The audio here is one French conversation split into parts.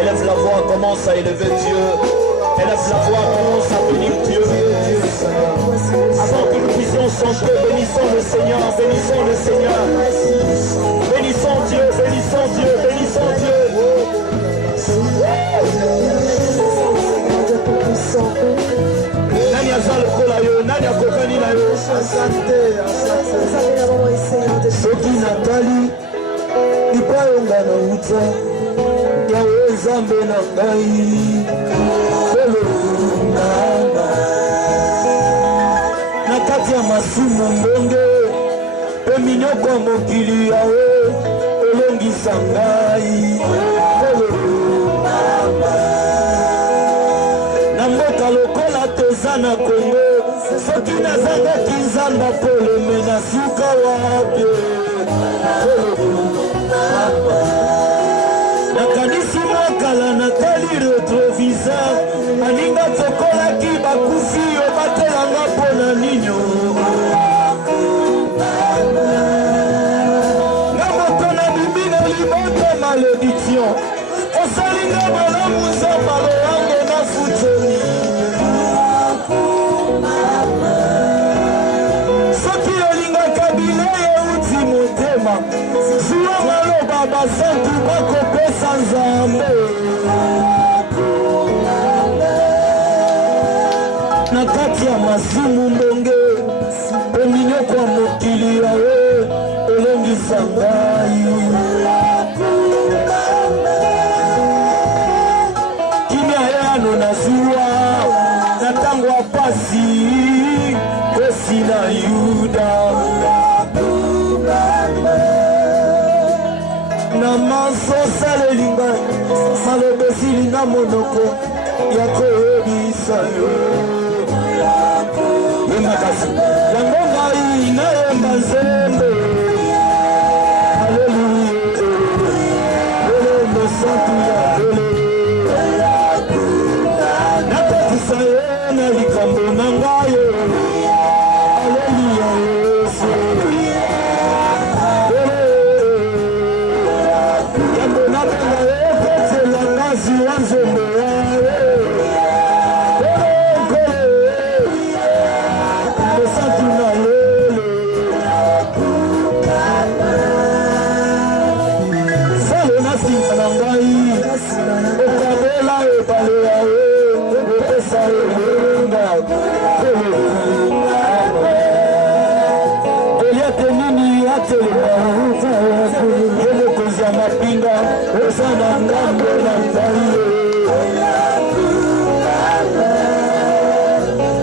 Élève la voix, commence à élever Dieu. Élève la voix, commence à bénir Dieu. Avant que nous puissions chanter, bénissons le Seigneur, bénissons le Seigneur. Bénissons Dieu, bénissons Dieu, bénissons Dieu. Nani azal kola yo, nani akokani na yo. Soki Natali, ipayonga na uta, yawe Nzambe na ngai. Na kati ya masumu mbonge, pe minyoko ya mokili yawe, elongisa ngai. Na mboka lokola toza na Kongo, soki nazangaki Nzamba poleme na suka wapi. Nakanisi mwakala Natali retroviseur, aninga tokolaki bakufi yo batelanga mpona ninyo. Na moto na bimi na libota malédiction, osalinga malamu Nzamba loyango na futoni. Soki olingaka bilei euti motema, zuwa maloba basantu bakopesa Nzambe. Na kati ya masumu mbonge, pe minyoko ya mokili yawe, elongisa ngai. Kimia yano na zuwa, na tango ya pasi, kosi na Yuda. Na masosa lelinga, malobesili na monoko, ya koyebisa yo. Yemakasi, yango ngai nayemba Nzembe. Haleluya, Lelo santu ya lelo. Nakatisa ye na likambo na ngai. Haleluya, Yesu. Yango nabenga ye petela ngazi wa Nzembe yawe.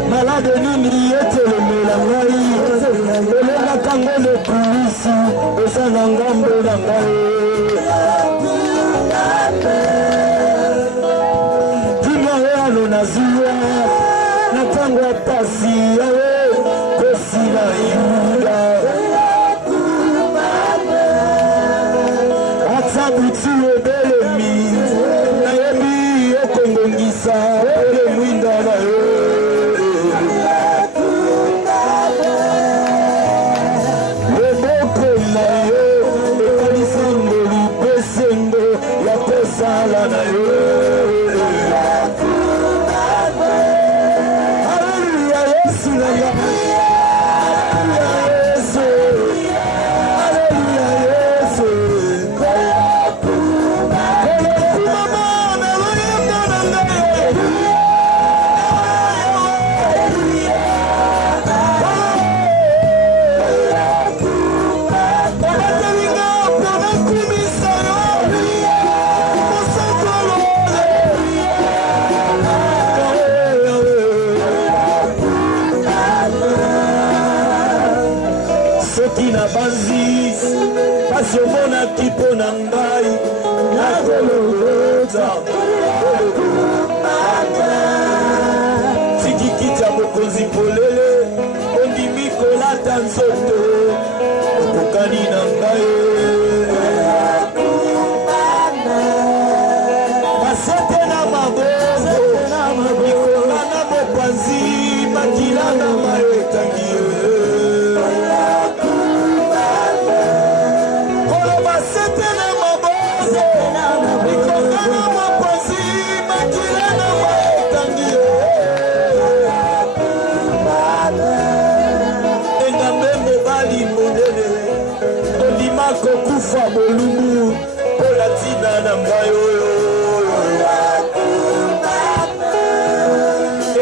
Malade nini etelemela ngai, elenga kango le polisi, eza na ngambo na ngai. Kimia yano na zuwa, na tango ya pasi yawe, kosi na Yuda. Ata butu ebelemi, na yebi okongongisa, ele mwinda na yo. Yomona kipo na ngai na kolota tikikita mokonzi polele ondimi kolata nzoto okokani na ngai basete na maboko mikoma na mopanzi makila na mayota nakokufa bolumbu mpo na ntina na ngai oyo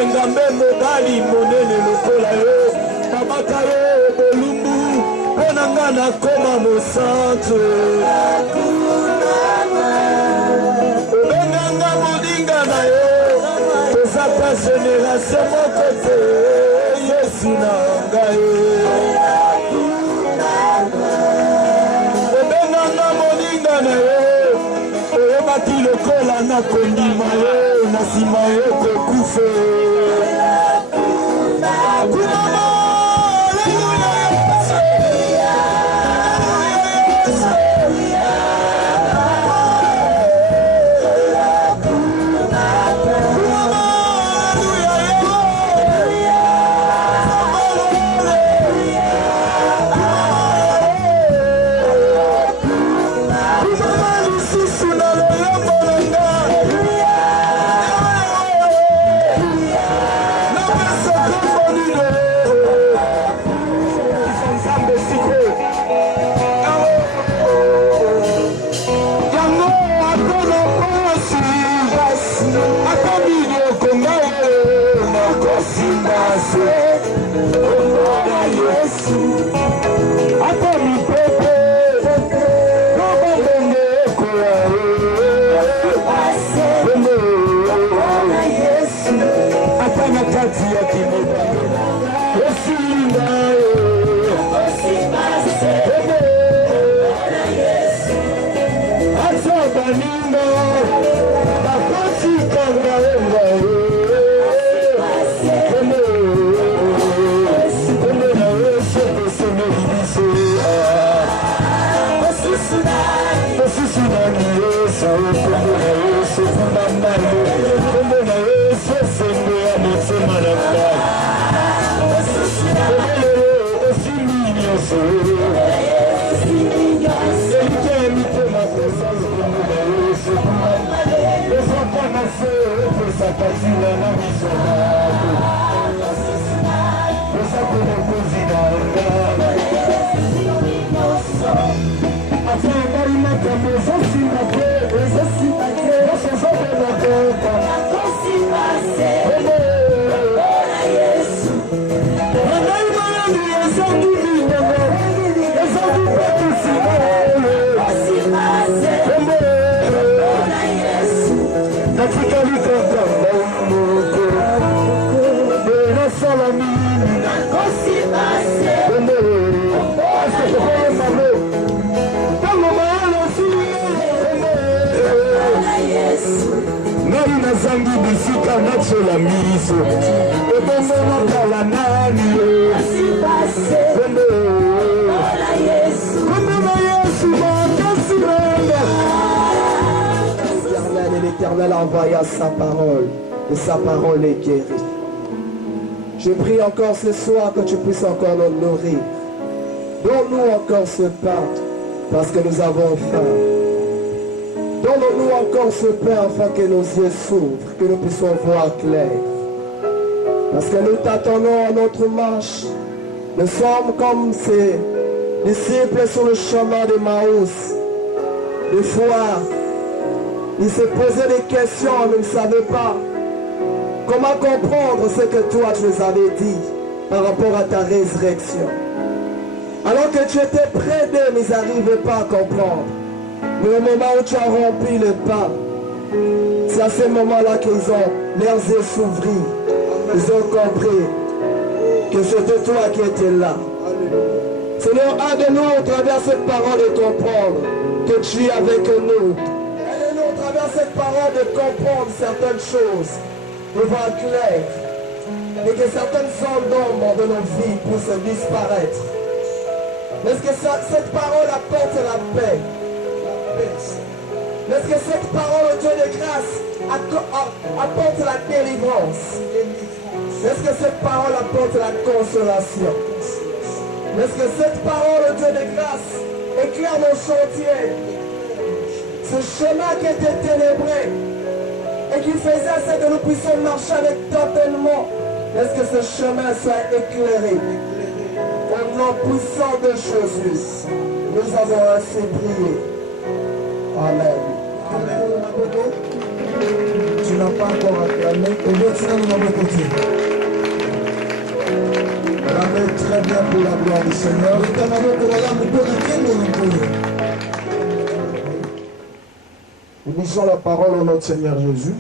engambe mobali monene lokola yo babaka yo bolumbu mpo na ngai nakoma mosantu obenganga moninga na yo tozaka génération moko te yesu na ngai obenganga moninga na yo oyebaki lokola nakondima yo na nsima yo kokufe kumama nazangi bisika nazola miso ebomona kala nani L'Éternel envoya sa parole et sa parole est guérie. Je prie encore ce soir que tu puisses encore nous nourrir. Donne-nous encore ce pain parce que nous avons faim. Donne-nous encore ce pain afin que nos yeux s'ouvrent, que nous puissions voir clair. Parce que nous t'attendons à notre marche. Nous sommes comme ces disciples sur le chemin de Maïs. Des fois, ils se posaient des questions, mais ils ne savaient pas comment comprendre ce que toi tu nous avais dit par rapport à ta résurrection. Alors que tu étais près d'eux, mais ils n'arrivaient pas à comprendre. Mais au moment où tu as rempli le pain, c'est à ce moment-là qu'ils ont leurs yeux s'ouvrir. Ils ont compris que c'était toi qui étais là. Seigneur, aide-nous au travers de cette parole de comprendre que tu es avec nous. Aide-nous au travers de cette parole de comprendre certaines choses, de voir clair, et que certaines zones d'ombre de nos vies puissent disparaître. Est-ce que cette parole apporte la paix? Est-ce que cette parole, Dieu de grâce, apporte la délivrance? Est-ce que cette parole apporte la consolation? Est-ce que cette parole, Dieu de grâce, éclaire nos chantiers? Ce chemin qui était ténébré et qui faisait à ce que nous puissions marcher avec tâtonnement, est-ce que ce chemin soit éclairé? Au nom puissant de Jésus. Nous avons assez prié. Amen. Amen. Tu n'as pas encore acclamé. Acclamez très bien pour la gloire du Seigneur. Nous lisons la parole au nom de Seigneur Jésus.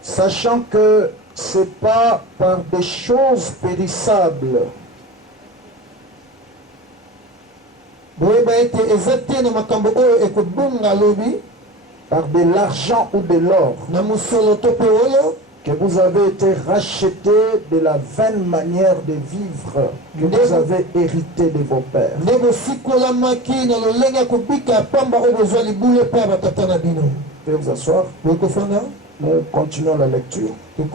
Sachant que ce n'est pas par des choses périssables, par de l'argent ou de l'or, que vous avez été rachetés de la vaine manière de vivre que vous avez hérité de vos pères. Veuillez vous asseoir. Nous continuons la lecture. Nous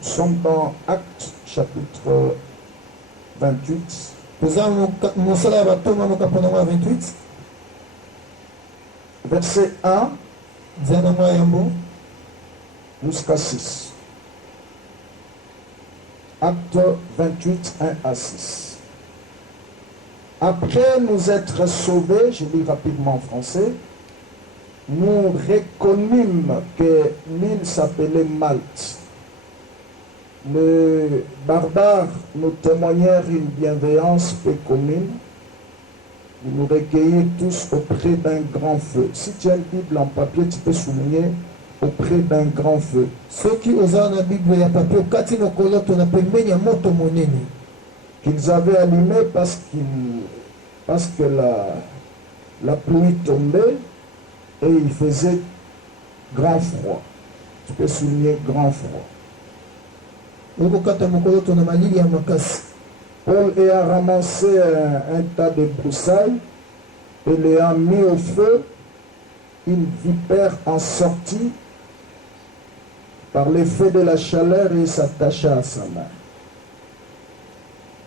sommes dans Actes chapitre 28. Verset 1 jusqu'à 6. Acte 28, 1 à 6. Après nous être sauvés, je lis rapidement en français, nous reconnûmes que l'île s'appelait Malte. Les barbares nous témoignèrent une bienveillance peu commune. Ils nous recueillirent tous auprès d'un grand feu. Si tu as une Bible en papier, tu peux souligner auprès d'un grand feu. Qu'ils avaient allumé parce que la pluie tombait et il faisait grand froid. Tu peux souligner grand froid. Paul a ramassé un tas de broussailles et les a mis au feu. Une vipère en sortit par l'effet de la chaleur et s'attacha à sa main.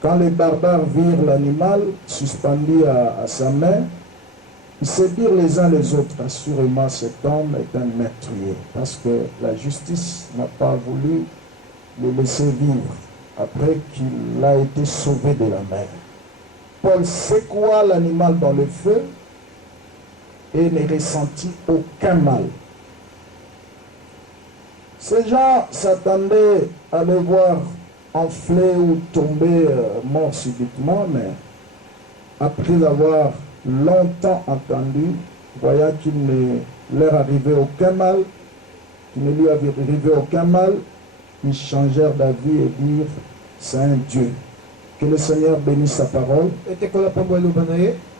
Quand les barbares virent l'animal suspendu à sa main, ils se dirent les uns les autres, assurément cet homme est un meurtrier, parce que la justice n'a pas voulu le laisser vivre après qu'il a été sauvé de la mer. Paul secoua l'animal dans le feu et ne ressentit aucun mal. Ces gens s'attendaient à le voir enfler ou tomber mort subitement, mais après avoir longtemps entendu, voyant qu'il ne leur arrivait aucun mal, qu'il ne lui avait arrivé aucun mal, ils changèrent d'avis et dirent, c'est un Dieu. Que le Seigneur bénisse sa parole.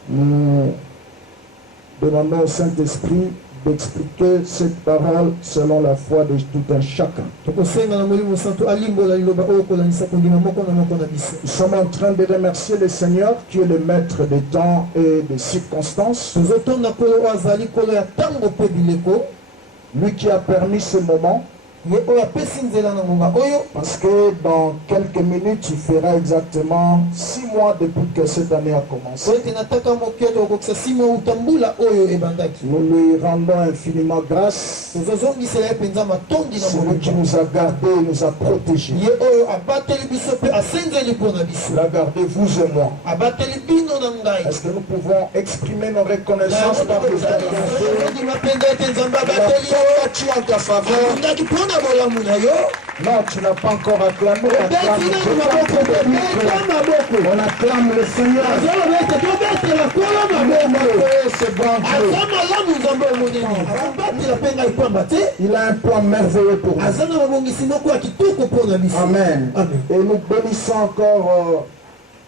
Nous demandons au Saint-Esprit d'expliquer cette parole selon la foi de tout un chacun. Nous sommes en train de remercier le Seigneur qui est le maître des temps et des circonstances. Lui qui a permis ce moment. Parce que dans quelques minutes, il fera exactement 6 mois depuis que cette année a commencé. Nous lui rendons infiniment grâce. C'est lui qui nous a gardés, nous a protégés. Il a gardé vous et moi. Est-ce que nous pouvons exprimer nos reconnaissances par des acclamations en ta faveur? Non, tu n'as pas encore acclamé. On acclame le Seigneur. Il a un plan merveilleux pour nous. Amen. Et nous bénissons encore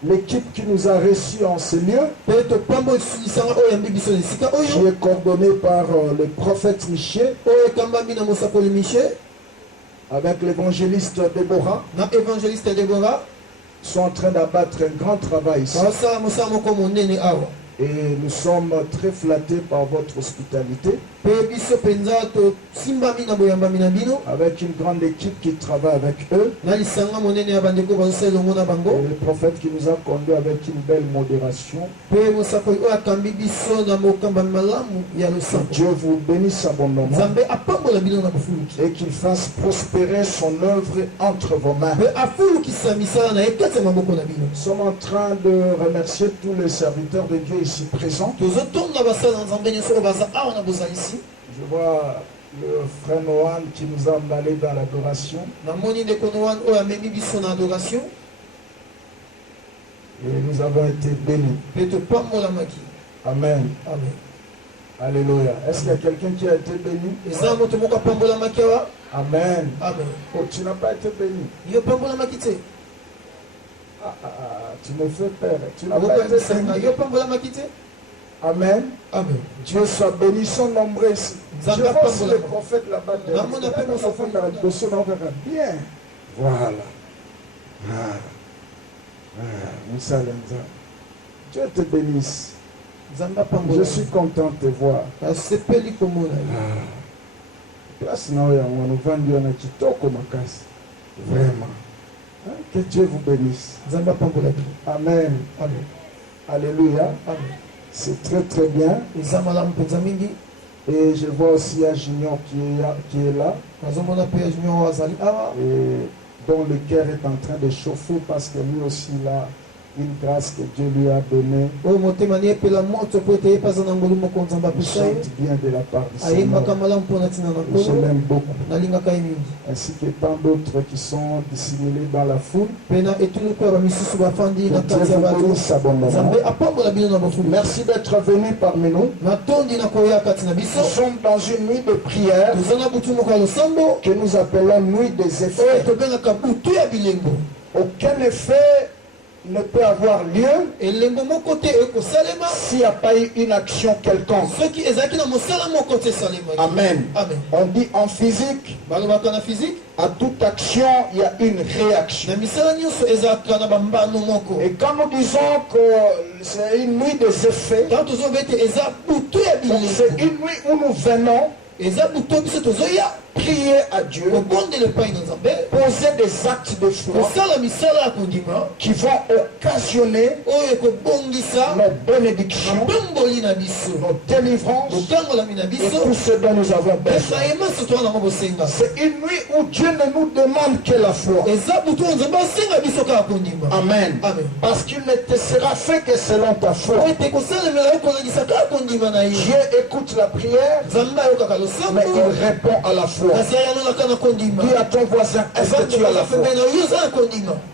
l'équipe qui nous a reçus en ce lieu, qui est coordonnée par le prophète Michel, avec l'évangéliste Déborah. Ils sont en train d'abattre un grand travail ici. Et nous sommes très flattés par votre hospitalité. avec une grande équipe qui travaille avec eux. Et le prophète qui nous a conduits avec une belle modération. Que Dieu vous bénisse abondamment et qu'il fasse prospérer son œuvre entre vos mains. Nous sommes en train de remercier tous les serviteurs de Dieu ici présents. Je vois le frère Noan qui nous a emballés dans l'adoration. Et nous avons été bénis. Amen. Amen. Alléluia. Est-ce qu'il y a quelqu'un qui a été béni? Amen. Amen. Oh, tu n'as pas été béni. Tu me fais peur. Tu n'as pas été béni. Amen. Amen. Dieu soit béni, son nombre ici. Je vois aussi le prophète là-bas. Bien. Voilà. Dieu te bénisse. Je suis content de te voir. Vraiment. Que Dieu vous bénisse. Amen. Amen. Alléluia. Amen. C'est très très bien. Et je vois aussi un Junior qui est là. Et dont le cœur est en train de chauffer parce que lui aussi là, une grâce que Dieu lui a donnée. Il chante bien de la part du Seigneur. Je l'aime beaucoup. Ainsi que tant d'autres qui sont dissimulés dans la foule. Merci d'être venus parmi nous. Nous sommes dans une nuit de prière que nous appelons nuit des effets. Aucun effet ne peut avoir lieu s'il n'y a pas eu une action quelconque. Amen. Amen. On dit en physique, à toute action, il y a une réaction. Et quand nous disons que c'est une nuit des effets, c'est une nuit où nous venons prier à Dieu, poser des actes de foi qui vont occasionner nos bénédictions, nos délivrances et tout ce dont nous avons besoin. C'est une nuit où Dieu ne nous demande que la foi. Amen. Parce qu'il ne te sera fait que selon ta foi. Dieu écoute la prière, mais il répond à la foi. Dis à ton voisin, est-ce que tu as la foi?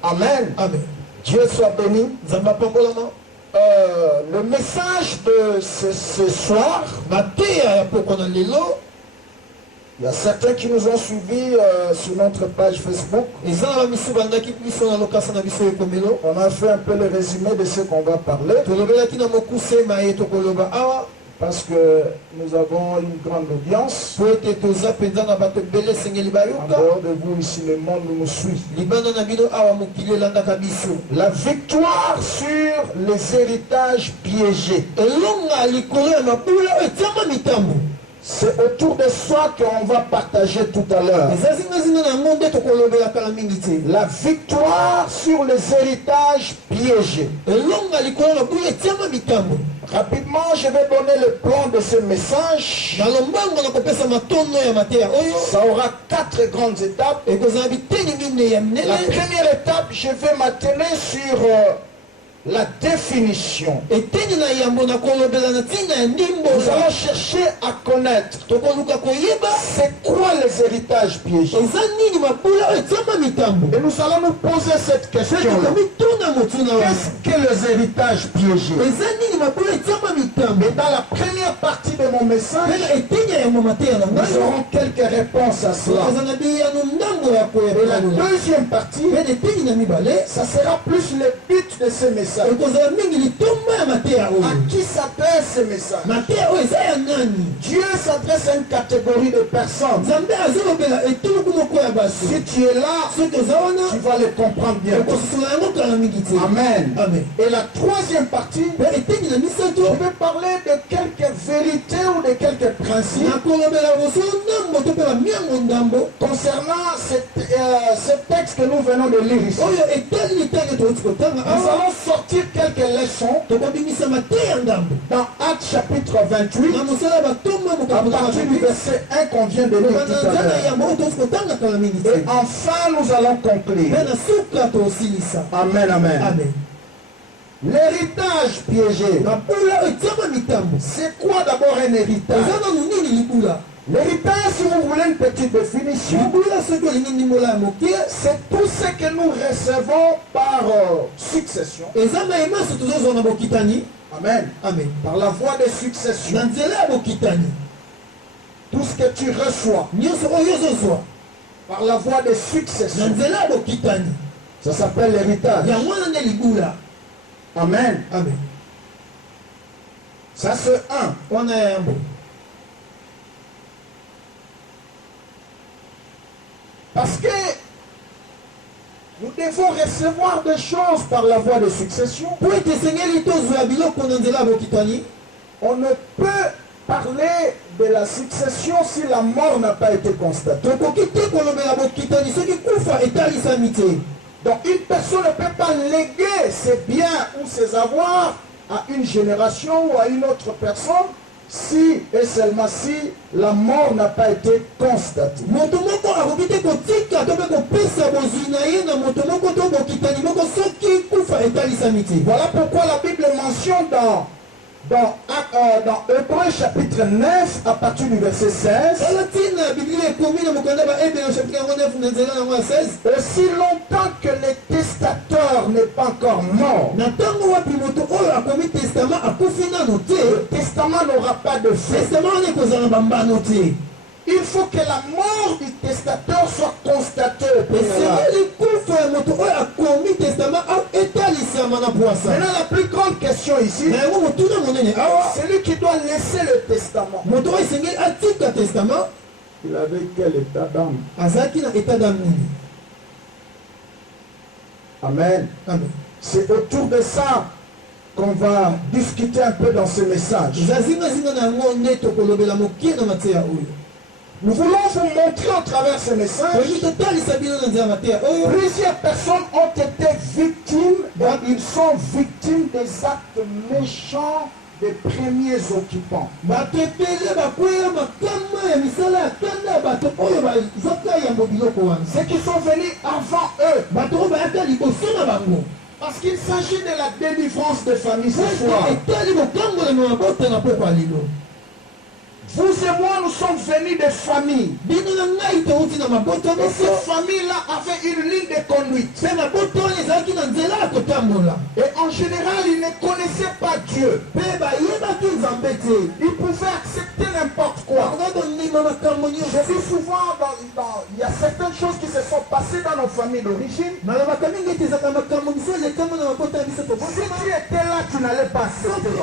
Amen. Amen. Dieu soit béni. Le message de ce soir, il y a certains qui nous ont suivis sur notre page Facebook. On a fait un peu le résumé de ce qu'on va parler. Parce que nous avons une grande audience. En dehors de vous, ici, le monde nous suit. La victoire sur les héritages piégés. C'est autour de soi qu'on va partager tout à l'heure. La victoire sur les héritages piégés. Rapidement, je vais donner le plan de ce message. Ça aura 4 grandes étapes. La première étape, je vais m'atteler sur la définition. Nous allons chercher à connaître c'est quoi les héritages piégés. Et nous allons nous poser cette question. Qu'est-ce que les héritages piégés? Et dans la première partie de mon message, nous aurons quelques réponses à cela. Et la deuxième partie, ça sera plus le but de ce message. À qui s'adresse ce message? Dieu s'adresse à une catégorie de personnes. Si tu es là, tu vas le comprendre bien. Amen. Et la troisième partie, je vais parler de quelques vérités ou de quelques principes concernant ce texte que nous venons de lire ici. Nous allons sortir quelques leçons dans Actes chapitre 28 à partir du verset 1 qu'on vient de lire tout à l'heure. Et enfin nous allons conclure. Amen, amen. L'héritage piégé. C'est quoi d'abord un héritage? L'héritage, si vous voulez une petite définition, c'est tout ce que nous recevons par succession. Amen. Par la voie de succession. Tout ce que tu reçois par la voie de succession, ça s'appelle l'héritage. Amen. Ça c'est un. Parce que nous devons recevoir des choses par la voie de succession. On ne peut parler de la succession si la mort n'a pas été constatée. Donc une personne ne peut pas léguer ses biens ou ses avoirs à une génération ou à une autre personne si et seulement si la mort n'a pas été constatée. Voilà pourquoi la Bible mentionne dans Hébreux chapitre 9 à partir du verset 16, aussi longtemps que le testateur n'est pas encore mort, le testament n'aura pas de fait. Il faut que la mort du testateur soit constatée. Maintenant, la plus grande question ici, celui qui doit laisser le testament, il avait quel état d'âme? Amen. C'est autour de ça qu'on va discuter un peu dans ce message. Nous voulons vous montrer au travers ce message, plusieurs personnes ont été victimes, ils sont victimes des actes méchants des premiers occupants. Ceux qui sont venus avant eux. Parce qu'il s'agit de la délivrance des familles ce soir. Vous et moi, nous sommes venus des familles. Et ces familles-là avaient une ligne de conduite. Et en général, ils ne connaissaient pas Dieu. Ils pouvaient accepter n'importe quoi. Je dis souvent, il y a certaines choses qui se sont passées dans nos familles d'origine. Si tu étais là, tu n'allais pas accepter. Il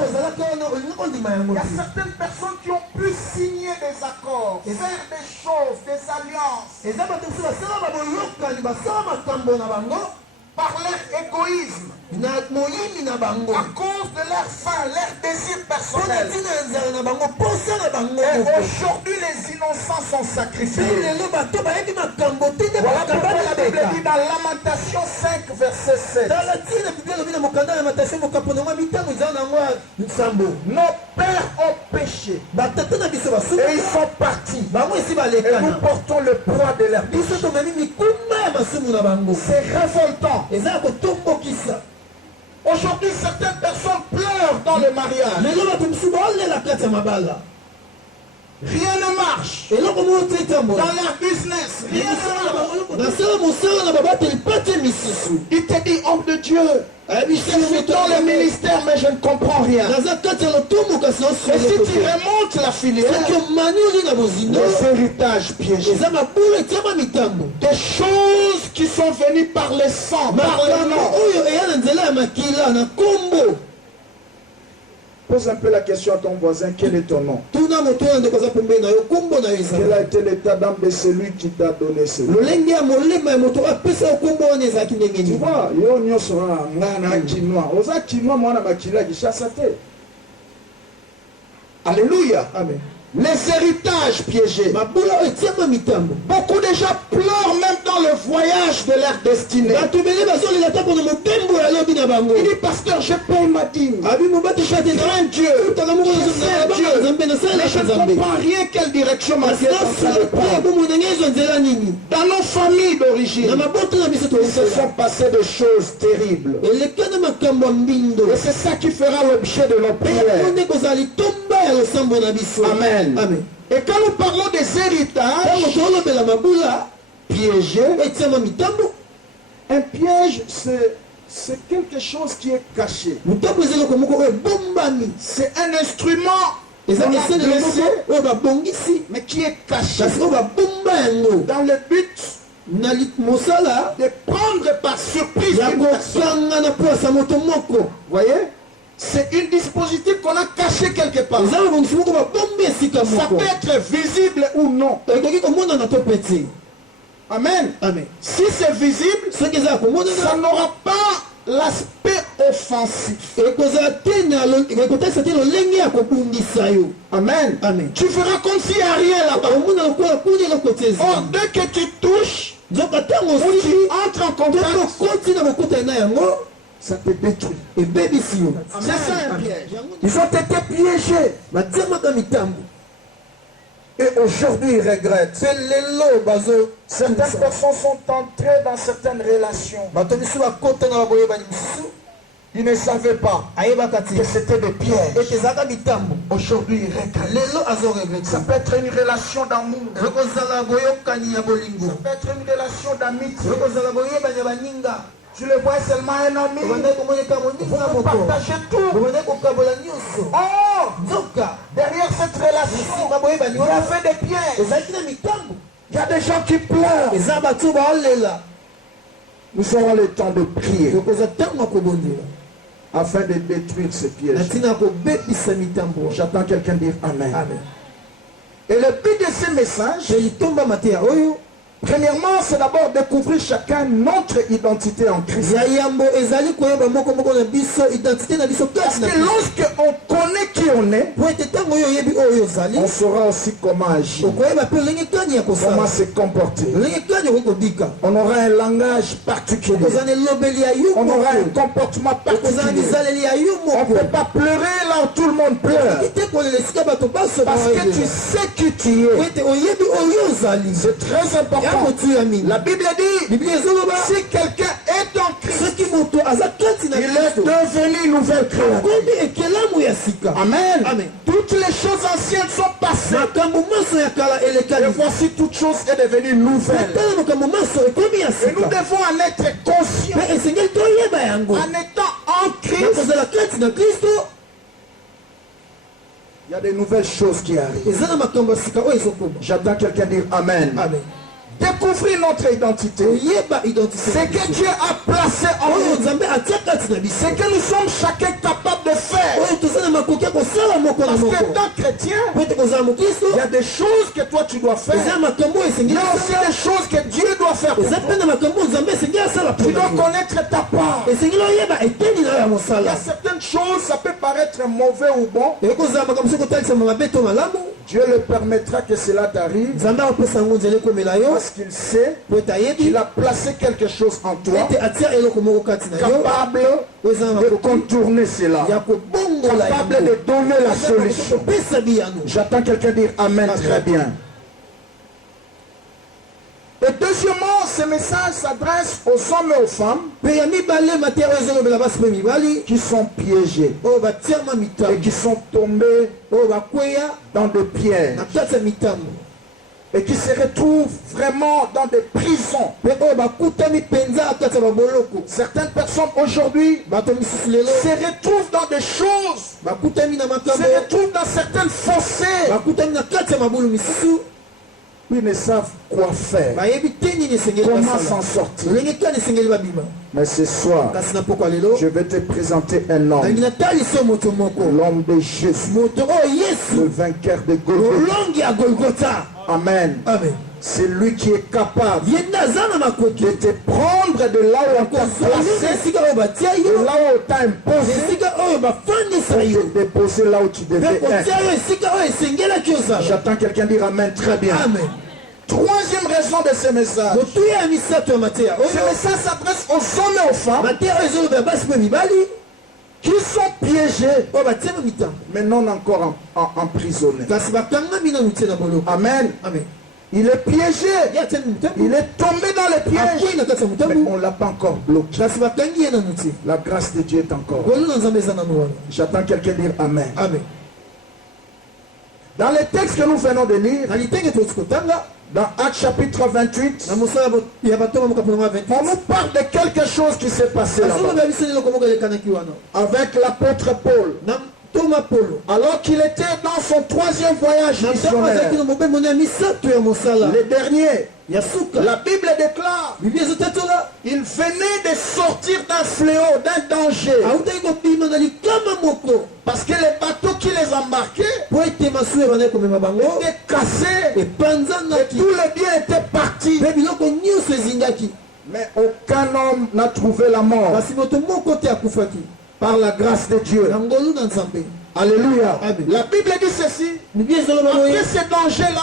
y a certaines personnes qui ont pu signer des accords, faire des choses, des alliances, par leur égoïsme, à cause de leur faim, leur désir personnel. Et aujourd'hui, les innocents sont sacrifiés. Voilà pourquoi la Bible dit dans Lamentation 5, verset 7. Nos pères ont péché et ils sont partis. Et nous portons le poids de leur péché. C'est révoltant. Aujourd'hui, certaines personnes pleurent dans le mariage. Rien ne marche. Dans leur business, rien ne marche. Il te dit, homme de Dieu, je suis dans le ministère, mais je ne comprends rien. Et si tu remontes la filière, les héritages piégés, des choses qui sont venues par le sang, par le nom. Pose un peu la question à ton voisin, quel est ton nom? Quel a été l'état d'âme de celui qui t'a donné ce nom? Tu vois, yo nyosora ngana kinwa. Oza kinwa mwana makila gishasa te. Alléluia. Amen. Les héritages piégés. Beaucoup de gens pleurent même dans le voyage de leur destinée. Il dit, pasteur, je paye ma dîme. Je crains Dieu. Je sers Dieu. Mais je ne comprends rien quelle direction ma vie est en train de prendre. Dans nos familles d'origine, il se sont passées des choses terribles. Et c'est ça qui fera l'objet de nos prières. Amen. Amen. Et quand nous parlons des héritages piégés, un piège, c'est quelque chose qui est caché. c'est un instrument mais qui est caché dans le but de prendre par surprise une personne. Voyez? C'est un dispositif qu'on a caché quelque part. Ça peut être visible ou non. Amen. Amen. Si c'est visible, ça n'aura pas l'aspect offensif. Amen. Amen. Tu feras comme s'il n'y a rien là-bas. Or, dès que tu touches, ou tu entres en contact, ça te détruit. c'est ça un piège. Ils ont été piégés. Et aujourd'hui, ils regrettent. Certaines personnes sont entrées dans certaines relations. Ils ne savaient pas que c'était des pièges. Aujourd'hui, ils regrettent. Ça peut être une relation d'amour. Ça peut être une relation d'amitié. Tu le vois seulement un ami. Vous partagez tout. Oh, derrière cette relation, il y a fait des pièges. Il y a des gens qui pleurent. Nous aurons le temps de prier afin de détruire ces pièges. J'attends quelqu'un dire Amen. Et le but de ces messages, premièrement, c'est d'abord découvrir chacun notre identité en Christ. Parce que lorsque on connaît qui on est, on saura aussi comment agir, comment se comporter. On aura un langage particulier. On aura un comportement particulier. On ne peut pas pleurer là où tout le monde pleure. Parce que tu sais qui tu es. C'est très important. La Bible dit, si quelqu'un est en Christ, il est devenu une nouvelle créature. Amen. Toutes les choses anciennes sont passées. Et voici toute chose est devenue nouvelle. Et nous devons en être conscients. En étant en Christ, il y a des nouvelles choses qui arrivent. J'attends quelqu'un dire Amen. Découvrir notre identité. C'est que Dieu a placé en nous. C'est que nous sommes chacun capables de faire. Parce que tant chrétien, il y a des choses que toi tu dois faire. Il y a aussi des choses que Dieu doit faire pour toi. Tu dois connaître ta part. Il y a certaines choses, ça peut paraître mauvais ou bon. Dieu le permettra que cela t'arrive. Parce qu'il sait qu'il a placé quelque chose en toi capable de contourner cela, capable de donner la solution. J'attends quelqu'un dire Amen. Très bien. Et deuxièmement, ce message s'adresse aux hommes et aux femmes qui sont piégés et qui sont tombés dans des pièges et qui se retrouvent vraiment dans des prisons. Certaines personnes aujourd'hui se retrouvent dans des choses, se retrouvent dans certaines fossés. Ils ne savent quoi faire. Comment s'en sortir. Mais ce soir, je vais te présenter un homme. L'homme de Jésus. Le vainqueur de Golgotha. Amen. C'est lui qui est capable de te prendre de là où on t'a placé, de là où on t'a imposé, et te déposer là où tu devais être. J'attends quelqu'un dire Amen très bien. Amen. Troisième raison de ce message. Ce message s'adresse aux hommes et aux femmes qui sont piégés, mais non encore emprisonnés. Amen. Il est piégé. Il est tombé dans le piège. Mais on ne l'a pas encore bloqué. La grâce de Dieu est encore. J'attends quelqu'un dire Amen. Amen. Dans les textes que nous venons de lire, dans Actes chapitre 28, on nous parle de quelque chose qui s'est passé là-bas. Avec l'apôtre Paul. Alors qu'il était dans son troisième voyage missionnaire, le dernier, la Bible déclare, il venait de sortir d'un fléau, d'un danger. Parce que les bateaux qui les embarquaient étaient cassés et tous les biens étaient partis. Mais aucun homme n'a trouvé la mort. Par la grâce de Dieu. Alléluia. La Bible dit ceci. Après ce danger-là,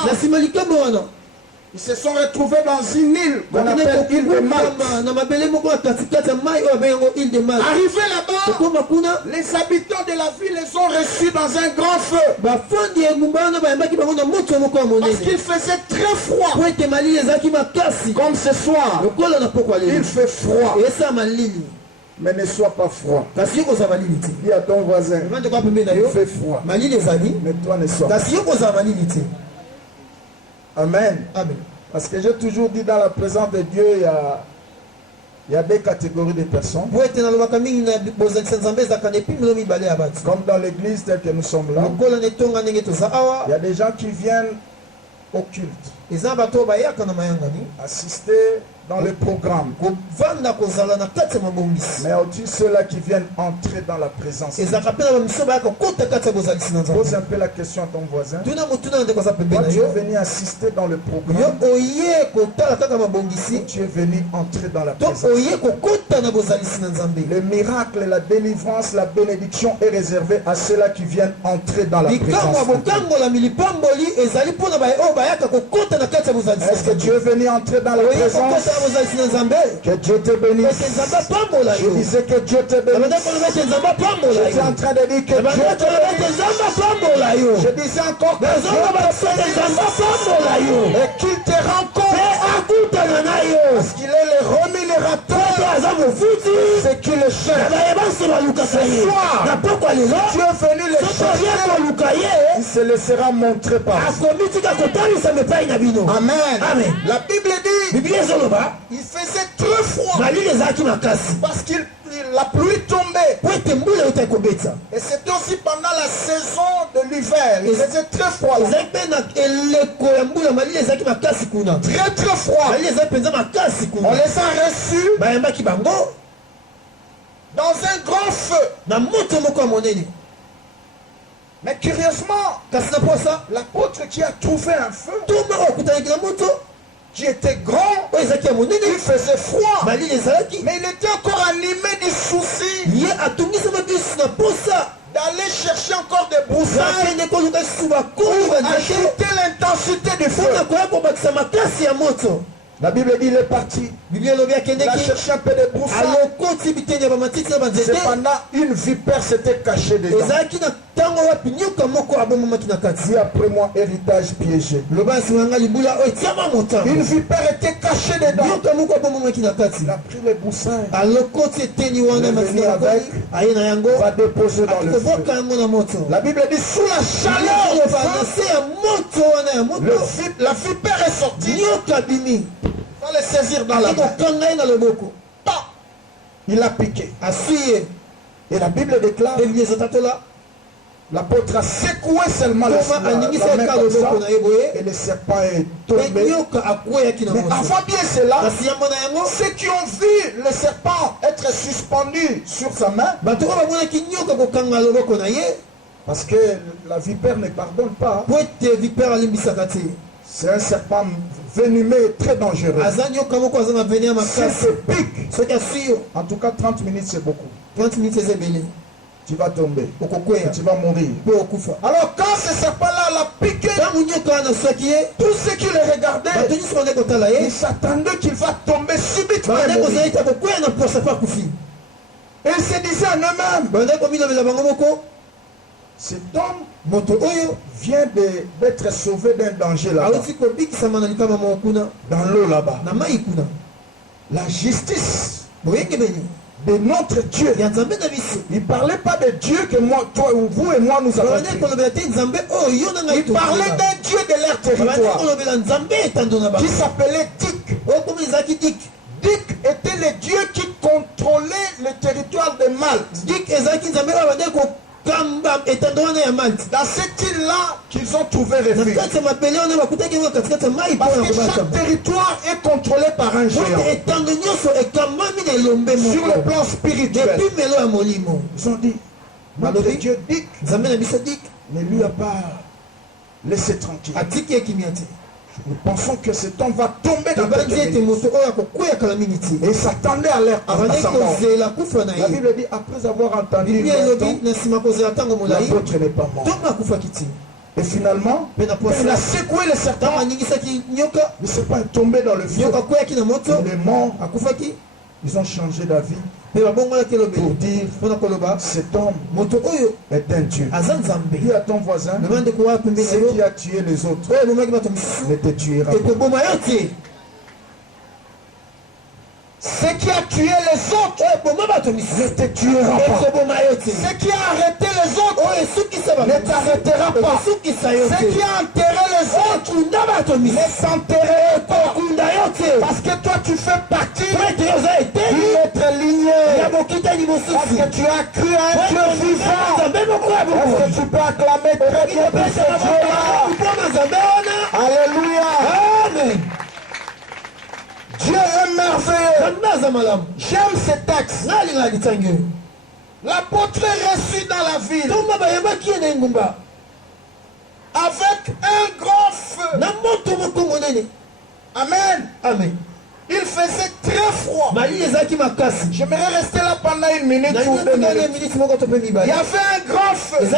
ils se sont retrouvés dans une île qu'on appelle île de Malte. Arrivés là-bas, les habitants de la ville les ont reçus dans un grand feu. Parce qu'il faisait très froid. Comme ce soir, il fait froid. Mais ne sois pas froid. Dis à ton voisin, il fait froid. Mais toi ne sois pas. Amen. Parce que j'ai toujours dit dans la présence de Dieu, il y a des catégories de personnes. Comme dans l'église telle que nous sommes là, il y a des gens qui viennent au culte, assister dans le programme. Mais aussi ceux-là qui viennent entrer dans la présence. Pose un peu la question à ton voisin. Quand tu es venu assister dans le programme, tu es venu entrer dans la présence. Le miracle, la délivrance, la bénédiction est réservée à ceux-là qui viennent entrer dans la présence. Est-ce que tu es venu entrer dans la présence? Que Dieu te bénisse. Je disais que Dieu te bénisse. J'étais en train de dire que Dieu te bénisse. Je disais encore que Dieu te bénisse. Et qu'il te rencontre. Parce qu'il est le rémunérateur. C'est qui le cherche. Ce soir, tu es venu le chercher. Il se laissera montrer par Amen. La Bible dit, il faisait très froid parce que la pluie tombait. Et c'était aussi pendant la saison de l'hiver. Il faisait très froid. Très très froid. On les a reçus dans un grand feu. Mais curieusement, l'apôtre qui a trouvé un feu, qui était grand, il faisait froid, mais il était encore animé du souci d'aller chercher encore des broussailles pour ajouter l'intensité du feu. La Bible dit il est parti. Il a cherché un peu de broussailles. Cependant, une vipère s'était cachée dedans. Dis après moi, héritage piégé. Une vipère était cachée dedans. Il a pris les broussailles. Il est venu avec. Va déposer dans le feu. La Bible dit sous la chaleur la vipère est sortie. Il va le saisir dans la main. Il a piqué. Et la Bible déclare L'apôtre a secoué seulement la main comme ça, et le serpent est tombé. Mais avant bien cela, ceux qui ont vu le serpent être suspendu sur sa main, parce que la vipère ne pardonne pas. C'est un serpent venimeux très dangereux. S'il se pique, en tout cas 30 minutes c'est beaucoup. 30 minutes c'est belé. Tu vas tomber, tu vas mourir. Alors quand ce serpent-là l'a piqué, tous ceux qui le regardaient, ils s'attendaient qu'il va tomber subitement. Et ils se disaient en eux-mêmes, cet homme vient d'être sauvé d'un danger là-bas. Dans l'eau là-bas. La justice de notre Dieu. Il ne parlait pas de Dieu que moi, toi, vous et moi nous avons pris. Il parlait d'un Dieu de leur territoire qui s'appelait Dik. Dik était le Dieu qui contrôlait le territoire de Malte. Dans cette île-là qu'ils ont trouvé refuge. Parce que chaque territoire est contrôlé par un géant. Sur le plan spirituel. Ils ont dit, notre Dieu Dik ne lui a pas laissé tranquille. Nous pensons que cet homme va tomber dans la et s'attendait à l'air. La Bible dit, après avoir entendu l'apôtre n'est pas mort. Et finalement, il a secoué le serpent. Le serpent est tombé dans le vieux. Il est mort. Ils ont changé d'avis pour dire cet homme est un Dieu. Dis à ton voisin, ce qui a tué les autres ne te tuera pas. Ce qui a tué les autres ne te tuera pas. Ce qui a arrêté les autres ne t'arrêtera pas. Ce qui a enterré les autres ne t'enterrera pas. Parce que toi tu fais partie d'une autre lignée. Parce que tu as cru à un Dieu vivant. Est-ce que tu peux acclamer très bien pour ce Dieu-là? Alléluia. Amen. Dieu est merveilleux. J'aime ce texte. L'apôtre est reçu dans la ville avec un grand feu. Amen. Amen. Il faisait très froid. J'aimerais rester là pendant une minute ou 2 minutes. Il y avait un grand feu. Il y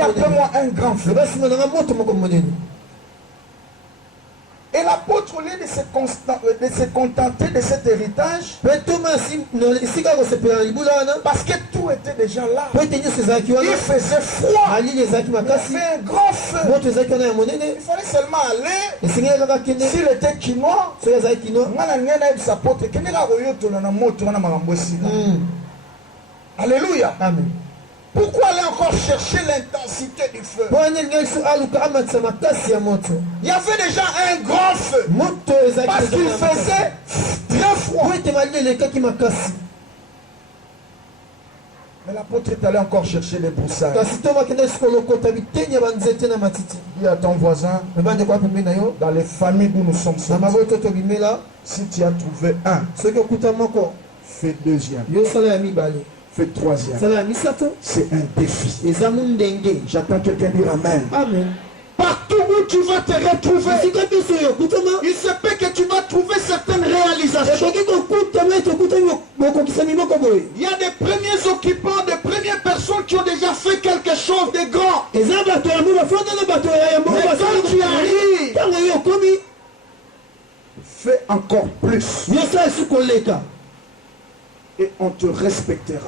avait moi un grand feu. Et l'apôtre, au lieu de se contenter de cet héritage, parce que tout était déjà là, il faisait froid, il y avait un grand feu, il fallait seulement aller. S'il était chinois, alléluia. Amen. Pourquoi aller encore chercher l'intensité du feu? Il y avait déjà un grand feu. Parce qu'il faisait très froid. Mais l'apôtre est allé encore chercher les broussailles. Dis à ton voisin, dans les familles où nous sommes sortis, si tu as trouvé un, fais deuxième. Fais troisième. C'est un défi. J'attends quelqu'un dire Amen. Amen. Partout où tu vas te retrouver, il se peut que tu vas trouver certaines réalisations. Il y a des premiers occupants, des premières personnes qui ont déjà fait quelque chose de grand. Mais quand tu arrives, fais encore plus. Et on te respectera.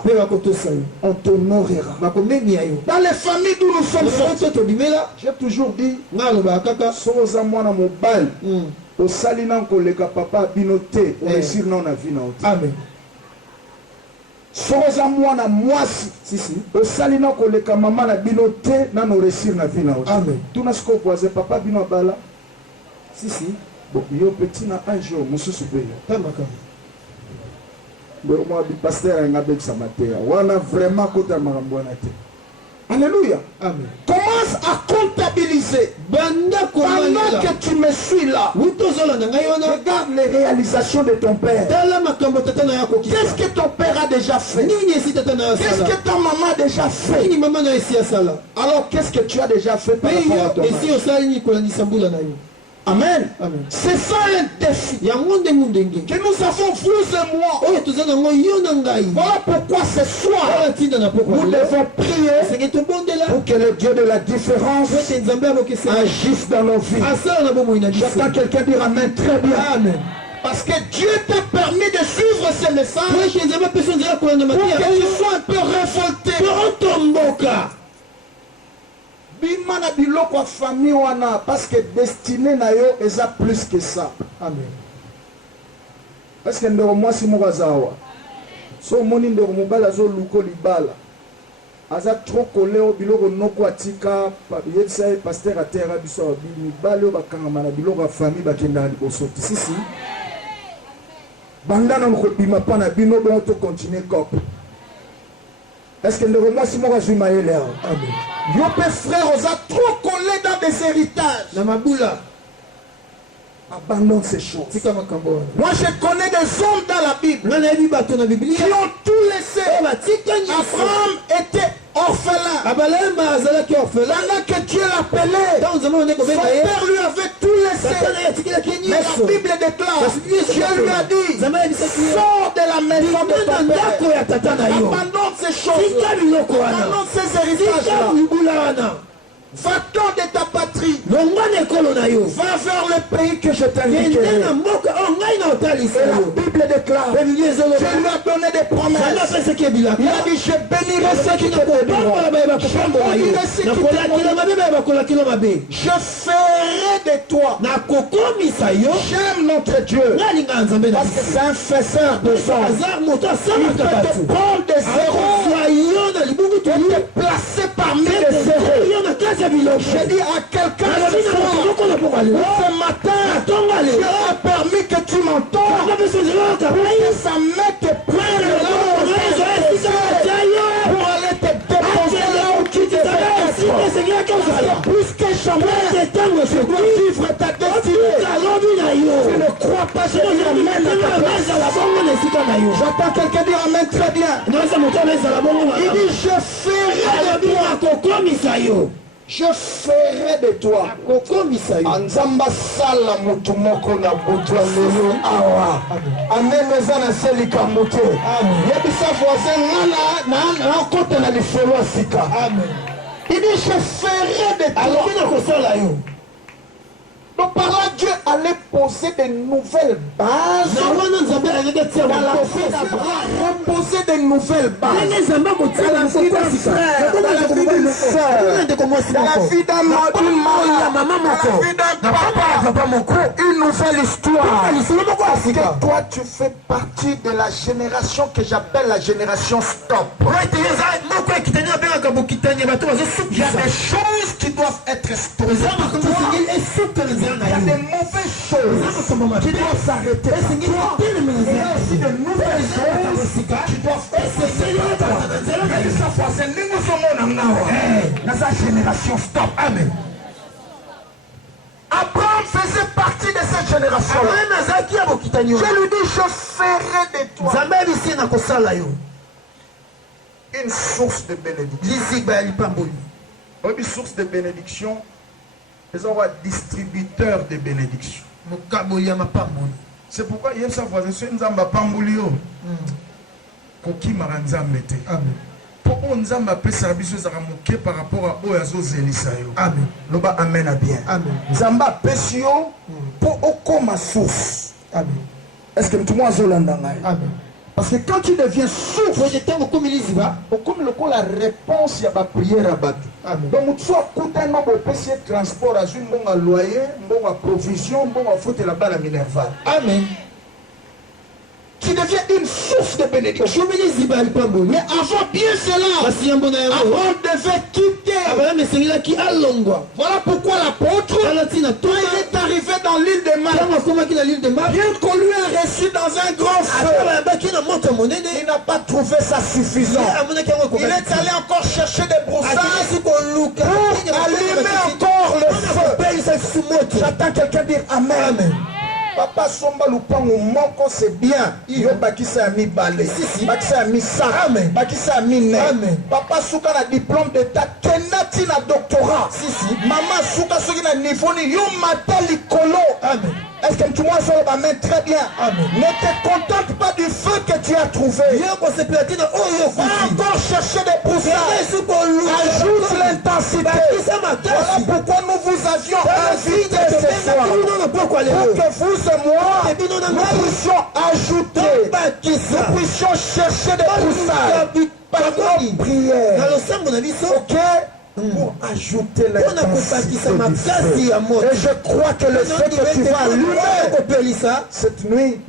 On t'honorera. Dans les familles d'où nous sommes sortis, j'ai toujours dit, Soza mwana mobile, au salinan koleka papa binote, au réussir non na vie na oti. Amen. Soza mwana mwasi, au salinan koleka maman na binote, na no réussir na vie na oti. Amen. Tout n'a ce qu'on voit, papa bino bala. Bon, yo petit na un jour, monsieur Soubé. Moi, le pasteur a un abec sa matéria. On a vraiment côté marambouanate. Alléluia. Amen. Commence à comptabiliser. Pendant que tu me suis là, regarde les réalisations de ton père. Qu'est-ce que ton père a déjà fait? Qu'est-ce que ta maman a déjà fait? Alors qu'est-ce que tu as déjà fait par rapport à ton mari? Amen. Amen. C'est ça un défi que nous avons, vous et moi. Voilà pourquoi ce soir, nous devons prier pour que le Dieu de la différence agisse dans nos vies. J'entends quelqu'un dire Amen très bien. Amen. Parce que Dieu t'a permis de suivre ce message pour que tu sois un peu révolté. Bimana biloko a famille wana parce que destiné na yo eza plus que ça. Amen. Parce que ndeko mwasi moko azawa. So moni ndeko mobala zo luko libala. Aza trop collé au biloko noko atika yebisa pasteur a terre biso mibale bakanga na biloko a famille bakenda liboso. Sisi. Bandana noko bima pa na bino bon to continuer cop. Est-ce que ndeko mwasi moko azuma yele awa? Amen. Yo père frère, on a trop collé dans des héritages. Abandonne ces choses. Moi je connais des hommes dans la Bible qui ont tout laissé. Abraham était orphelin. Pendant que Dieu l'appelait, son père lui avait tout laissé. Mais la Bible déclare, Dieu lui a dit, sors de la maison de ton père. Abandonne ces choses. Abandonne ces héritages-là. Va-t'en de ta patrie. Va vers le pays que je t'ai indiqué. Et la Bible déclare, Dieu lui a donné des promesses. Il a dit, je bénirai ceux qui te béniront. Je bénirai ceux qui t'aimeront. Je ferai de toi. J'aime notre Dieu. Parce que c'est un faiseur de sang. Il peut te prendre des zéros et te placer parmi les zéros. Je dis à quelqu'un ce matin, Dieu a permis que tu m'entends pour que ça mette plein de l'eau pour aller te déposer là où tu devais être. Plus que jamais, je dois vivre ta destinée. Tu ne crois pas, je dis Amen à ta place. J'entends quelqu'un dire Amen très bien. Il dit je ferai de toi. Anzamba sala mutumoko na butu lelo awa. Amen mezana selika mute. Yebisa voisin na kote na lifelo sika. Il dit je ferai de toi. Donc par là, Dieu allait poser de nouvelles bases. Dans la vie d'Abraham, reposer de nouvelles bases. Dans la vie d'un frère, dans la vie d'une soeur, dans la vie d'un mari, dans la vie d'un papa, une nouvelle histoire. Parce que toi, tu fais partie de la génération que j'appelle la génération stop. Il y a des choses qui doivent être stoppées. Il y a des mauvaises choses qui doivent s'arrêter. Il y a aussi de nouvelles choses qui doivent être dans sa génération stop. Amen. Abraham faisait partie de cette génération. Je lui dis, je ferai de toi une source de bénédiction. Une source de bénédiction. Ils ont un distributeur de bénédiction. C'est pourquoi il y a sa voisin, c'est une zamba pambulio. Koki maranzamete. Amen. Pour on zamba peut servir aux aramoké par rapport à Oyazo Zelisayo. Amen. Loba amen à bien. Amen. Zamba pesio pour okoma source. Amen. Est-ce que tout le monde a zolandanga? Amen. Parce que quand tu deviens source, comme la réponse, il y a la prière à battre. Donc, tu as coûté un nombre de transport, à un bon loyer, un bon provision, un bon faute là-bas la Minerval. Amen. Tu deviens une source de bénédiction. Mais avant bien cela, Abraham devait quitter. Voilà pourquoi l'apôtre, quand il est arrivé dans l'île de Mar, bien qu'on lui ait reçu dans un grand feu, il n'a pas trouvé ça suffisant. Il est allé encore chercher des broussailles dire Amen. Papa somba lupango moko c'est bien. Yo bakisa mi balé. Bakisa mi sa. Amen. Bakisa mi ne. Amen. Papa souka na diplôme d'état kenati na doctorat. Maman souka soki na niveau ni yo matali kolo. Amen. Est-ce que tu m'as fait la main très bien? Amen. Ne te contente pas du feu que tu as trouvé. Va encore chercher des broussailles. Ajoute l'intensité. Voilà pourquoi nous vous avions invité ce soir. Pour que vous et moi, nous puissions ajouter, nous puissions chercher des broussailles. Par nos prières. Ok? Pour ajouter l'intensité du feu. Et je crois que le feu que tu vas allumer cette nuit,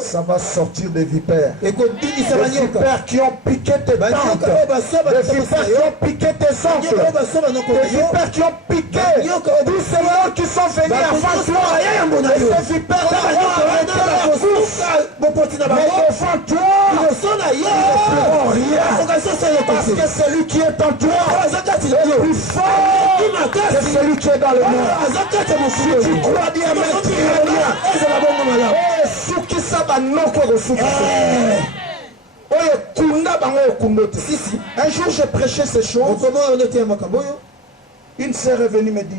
ça va sortir des vipères. Des vipères qui ont piqué tes tentes, des vipères qui ont piqué tes oncles, des vipères qui ont piqué tous ces gens qui sont venus avant toi. Et ces vipères-là ont arrêté la course. Mais devant toi, ils ne feront rien. Parce que celui qui est en toi le plus fort que celui qui est dans le monde. Si tu crois bien, un jour j'ai prêché ces choses. Une sœur est venue me dire,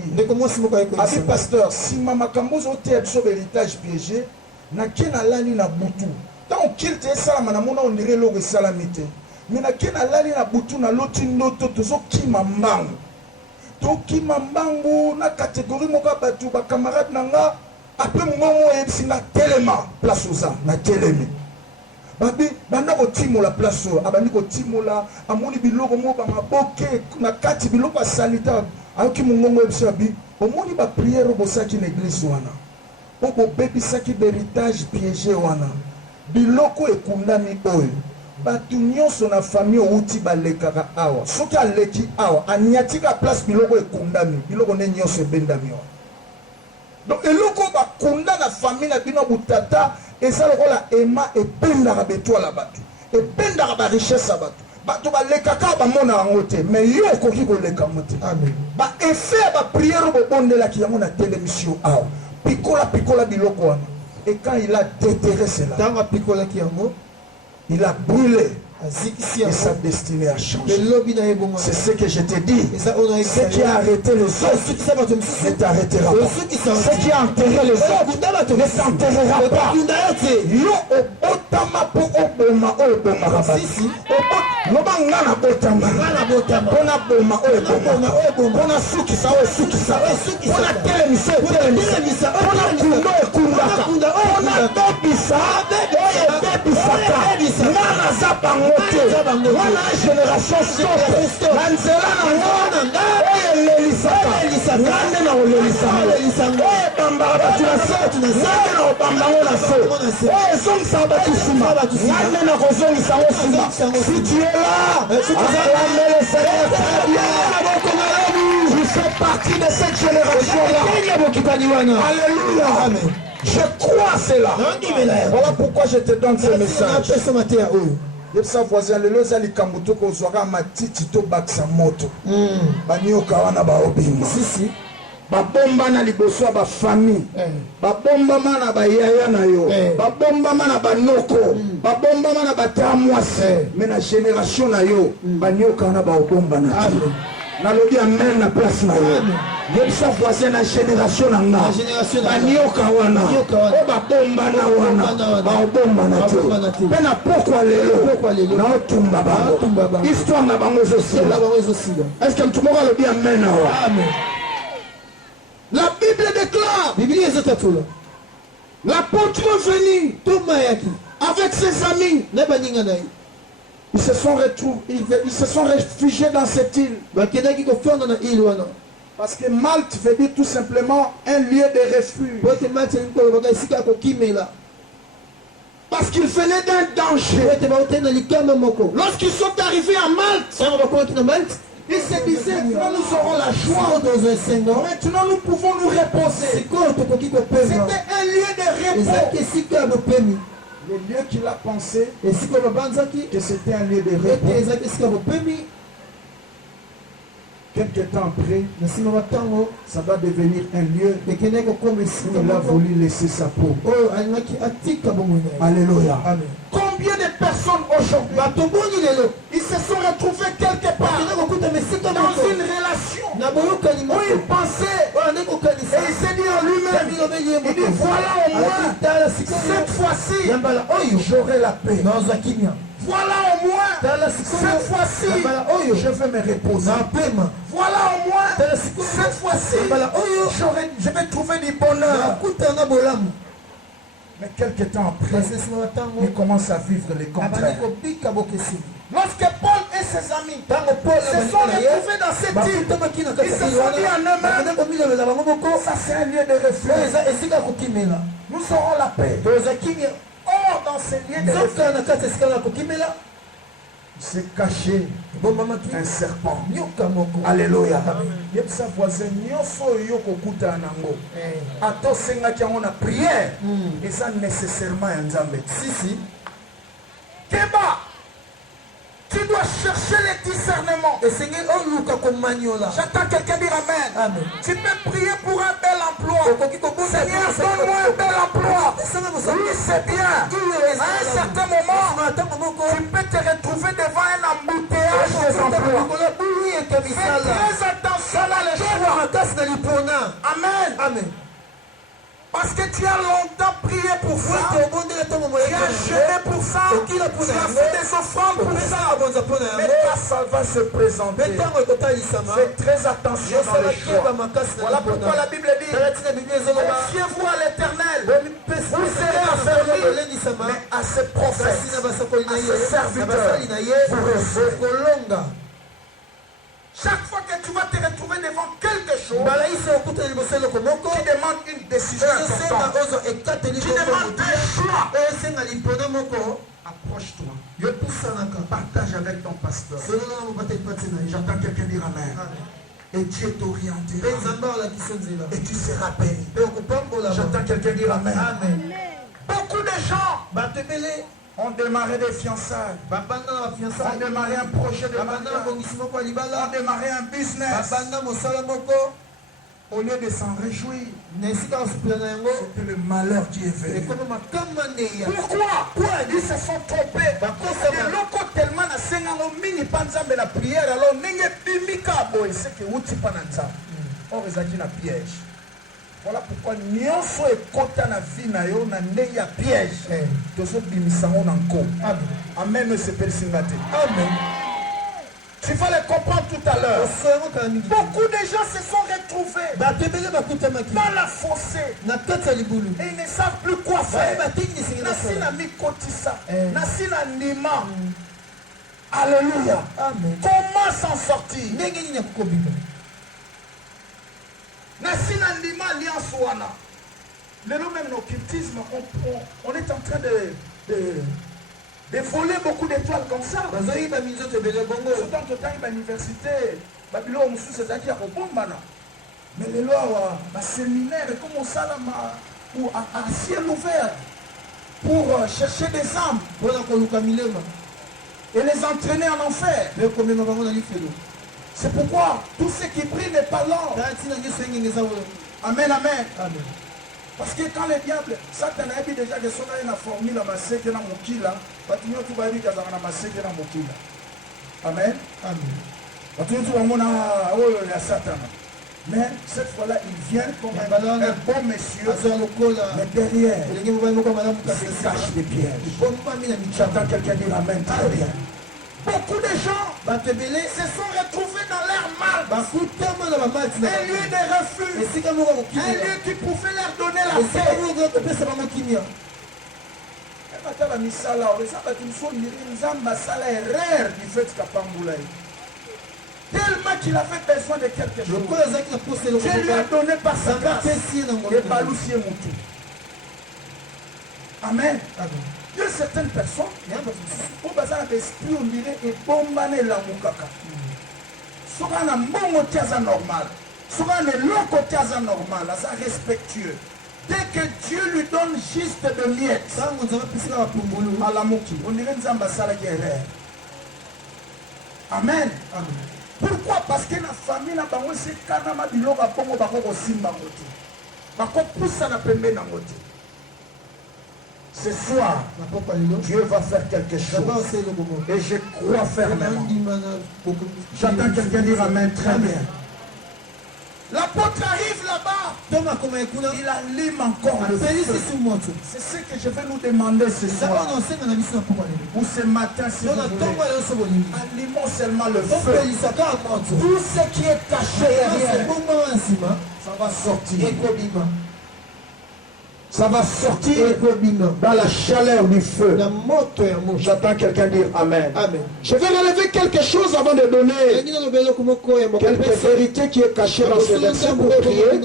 Abi pasteur, si Mama Kambozo était sur l'héritage piégé, na kena lani na butu. Tant on kilte salama na mona on dirait l'eau salamité. Mais na kena lali na butu na loti ndoto tozo kimambangu. To kimambangu na catégorie moka batu ba camarade nanga après mongo ebisi na telema place oza na telemi. Babi banda ko timola place o abandi ko timola amoni biloko mo ba maboke na kati biloko salita ayoki mongo ebisi abi omoni ba prière bosaki na église wana. Obo bebisaki héritage piégé wana. Biloko ekundami oyo. Batu nyonso na famille outi balekaka awa soki aleki awa aniatika place biloko ekundami biloko ne nyonso ebendami awa donc eloko bakunda na famille na bino butata eza lokola ema ebendaka betwala batu ebendaka barichesse ya batu balekaka bamona yango te mais yo okoki koleka mo te baefe ya bapriere bobondelaki yango na télémission awa pikola biloko wana et quand il a déterré cela ntango apikolaki yango il a brûlé et sa destinée a changé. C'est ce que je t'ai dit. Ce qui a arrêté les autres ne t'arrêtera pas. Ce qui a enterré les autres ne s'enterrera pas. Yo obotama po oboma oboma rabasi. Lobangana botama. Bona boma oboma. Bona sukisa sukisa. Bona telemisa. Bona kundo kundaka. Bona bebisa. Bebisa. Nana zabango. Wana génération stop nanzela na oye lelisaka ngande na olelisaka oye bambaka batu na se ngande na obamba ngo na se oye zongisa batu sima ngande na kozongisa ngo sima si tu es là acclame le Seigneur très bien. Je fais partie de cette génération là. Alléluia. Amen. Je crois cela. Voilà pourquoi je te donne ce message. Yepsa voisin le loza likambuto ko zwaka matiti to baksa moto. Banyoka wana ba obima. Si. Babomba na liboso ba famille. Babomba mana ba yaya na yo. Babomba mana ba noko. Babomba mana ba tamwase. Mais na génération na yo, banyoka wana ba obomba na. Amen. Nalobi amen na place na yo. Yepsa voisin na génération na nga. Banyoka wana. O babomba na wana. Ba obomba na te. Pena pourquoi lelo? Na otumba ba. Histoire na bango aussi. Est-ce que tu m'auras le bien amen na wa? Amen. La Bible déclare. L'apôtre venu avec ses amis. Ils se sont retrouvés, ils se sont réfugiés dans cette île. Parce que Malte veut dire tout simplement un lieu de refuge. Parce qu'ils venaient d'un danger. Lorsqu'ils sont arrivés à Malte, ils se disaient, nous aurons la joie dans un Seigneur. Maintenant, nous pouvons nous reposer. C'était un lieu de repos. Le lieu qu'il a pensé que c'était un lieu de repos. quelque temps après, ça va devenir un lieu où il a voulu laisser sa peau. Alléluia. Amen. Combien de personnes aujourd'hui, ils se sont retrouvés quelque part dans une relation où ils pensaient, et il s'est dit en lui-même, il dit voilà au moins, cette fois-ci, j'aurai la paix. Voilà au moins, cette fois-ci, je vais me reposer. Voilà au moins, cette fois-ci, je vais trouver du bonheur. Mais quelques temps après, il commence à vivre les contraires. Lorsque Paul et ses amis se sont retrouvés dans cette île, ils se sont dit en eux-mêmes, ça c'est un lieu de refuge. Nous aurons la paix. Or, dans ces lieux de refuge, il s'est caché un serpent. Alléluia. Sa voisin, a prière. Et ça nécessairement un Nzambe. Si. Keba. Tu dois chercher les discernements. J'attends quelqu'un dire amen. Tu peux prier pour un bel emploi. Seigneur, donne-moi un bel emploi. Oui, c'est bien. À un certain moment, tu peux te retrouver devant un embouteillage des emplois. Fais très attention à les choix. Amen. Parce que tu as longtemps prié pour ça, tu as jeûné pour ça, tu as fait des offrandes pour ça. Mais quand ça va se présenter, fais très attention dans les choix. Voilà pourquoi la Bible dit, confiez-vous à l'Éternel, vous serez affermis, mais à ses prophètes, à ses serviteurs, vous chaque fois que tu vas te retrouver devant quelque chose, tu demandes une décision importante. Tu demandes un choix. Approche-toi. Partage avec ton pasteur. J'entends quelqu'un dire amen. Et Dieu t'orientera. Et tu seras béni. J'entends quelqu'un dire amen. Beaucoup de gens ont démarré des fiançailles. On démarré un projet de mariage. On démarré un business. Au lieu de s'en réjouir, c'est que le malheur qui est venu. Pourquoi ils se sont trompés? Loko tellement na sengango mini panzambe la prière alors nenge bimika boy c'est que uti pananza. On rezaki na piège. Voilà pourquoi nyonso ekota na vie na yo na ndenge ya piège. Tozo bimisango na nko. Amen me sepeli singate. Amen. Tu vas les comprendre tout à l'heure. Beaucoup de gens se sont retrouvés dans la fossée. Et ils ne savent plus quoi faire. Nasina mikotisa. Nasina nima. Alléluia. Comment s'en sortir? Nasina nima alliance wana. Lelo même l'occultisme, on est en train de voler beaucoup d'étoiles comme ça. Dans le temps, l'université, mais les lois, le séminaire, comme ça, ou à ciel ouvert, pour chercher des âmes, et les entraîner en enfer. C'est pourquoi tout ce qui brille n'est pas l'or. Amen, amen. Parce que quand le diable, Satan a dit déjà que son a une formule à masser qui est dans mon kila, Batignon tout va dire qu'il y a un masser qui est dans mon kila. Amen. Amen. Batignon tout va dire à Satan. Mais cette fois-là, il vient comme un bon monsieur. Mais derrière, il se cache des pièges. J'entends quelqu'un dire amen. Très bien. Beaucoup de gens se sont retrouvés dans leur mal. Un lieu de refuge. Un lieu qui pouvait leur donner la paix. Tellement qu'il avait besoin de quelque chose. Dieu lui a donné par sa grâce. Amen. Il y a certaines personnes, au bazar d'esprit, on dirait, et bombane la moukaka. Souvent, on a mon côté normal. Souvent, on a l'autre côté normal, ça respectueux. Dès que Dieu lui donne juste de miettes, à la mouki, on dirait que c'est la guerre. Amen. Pourquoi? Parce que la famille n'a pas aussi kanama biloka pongo bako simba ngoti. Bako poussa na pembe na ngoti. Ce soir, Dieu va faire quelque chose. Et je crois fermement. J'entends quelqu'un dire amen très bien. L'apôtre arrive là-bas. Il allume encore le feu. C'est ce que je vais nous demander ce soir. Ou ce matin, si vous voulez. Allumons seulement le feu. Tout ce qui est caché derrière, ça va sortir. Ça va sortir dans la chaleur du feu. J'attends quelqu'un dire amen. Amen. Je vais relever quelque chose avant de donner quelques vérités qui est cachée dans ce verset pour prier.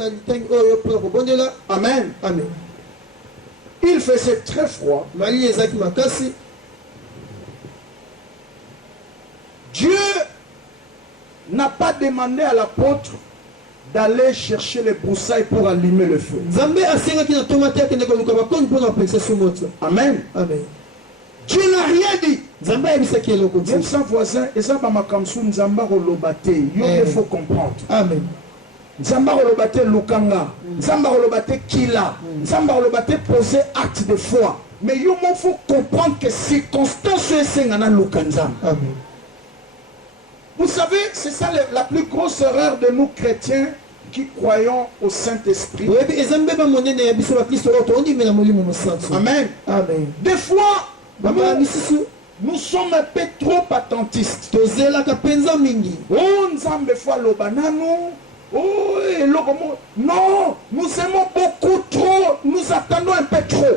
Amen. Amen. Il faisait très froid. Dieu n'a pas demandé à l'apôtre d'aller chercher les broussailles pour allumer le feu. Amen. Amen. Dieu n'a rien dit. Même sans voisin, et ça va m'akamsou nzamba rolobate. Il faut comprendre. Amen. Nzamba rolobate lukanga. Nzamba rolobate kila. Nzamba rolobate poser acte de foi. Mais il faut comprendre que circonstances c'est ngana lukanza. Amen. Vous savez, c'est ça la plus grosse erreur de nous chrétiens qui croyons au Saint-Esprit. Amen. Amen. Des fois, nous sommes un peu trop attentistes. Oh, non, nous aimons beaucoup trop, nous attendons un peu trop.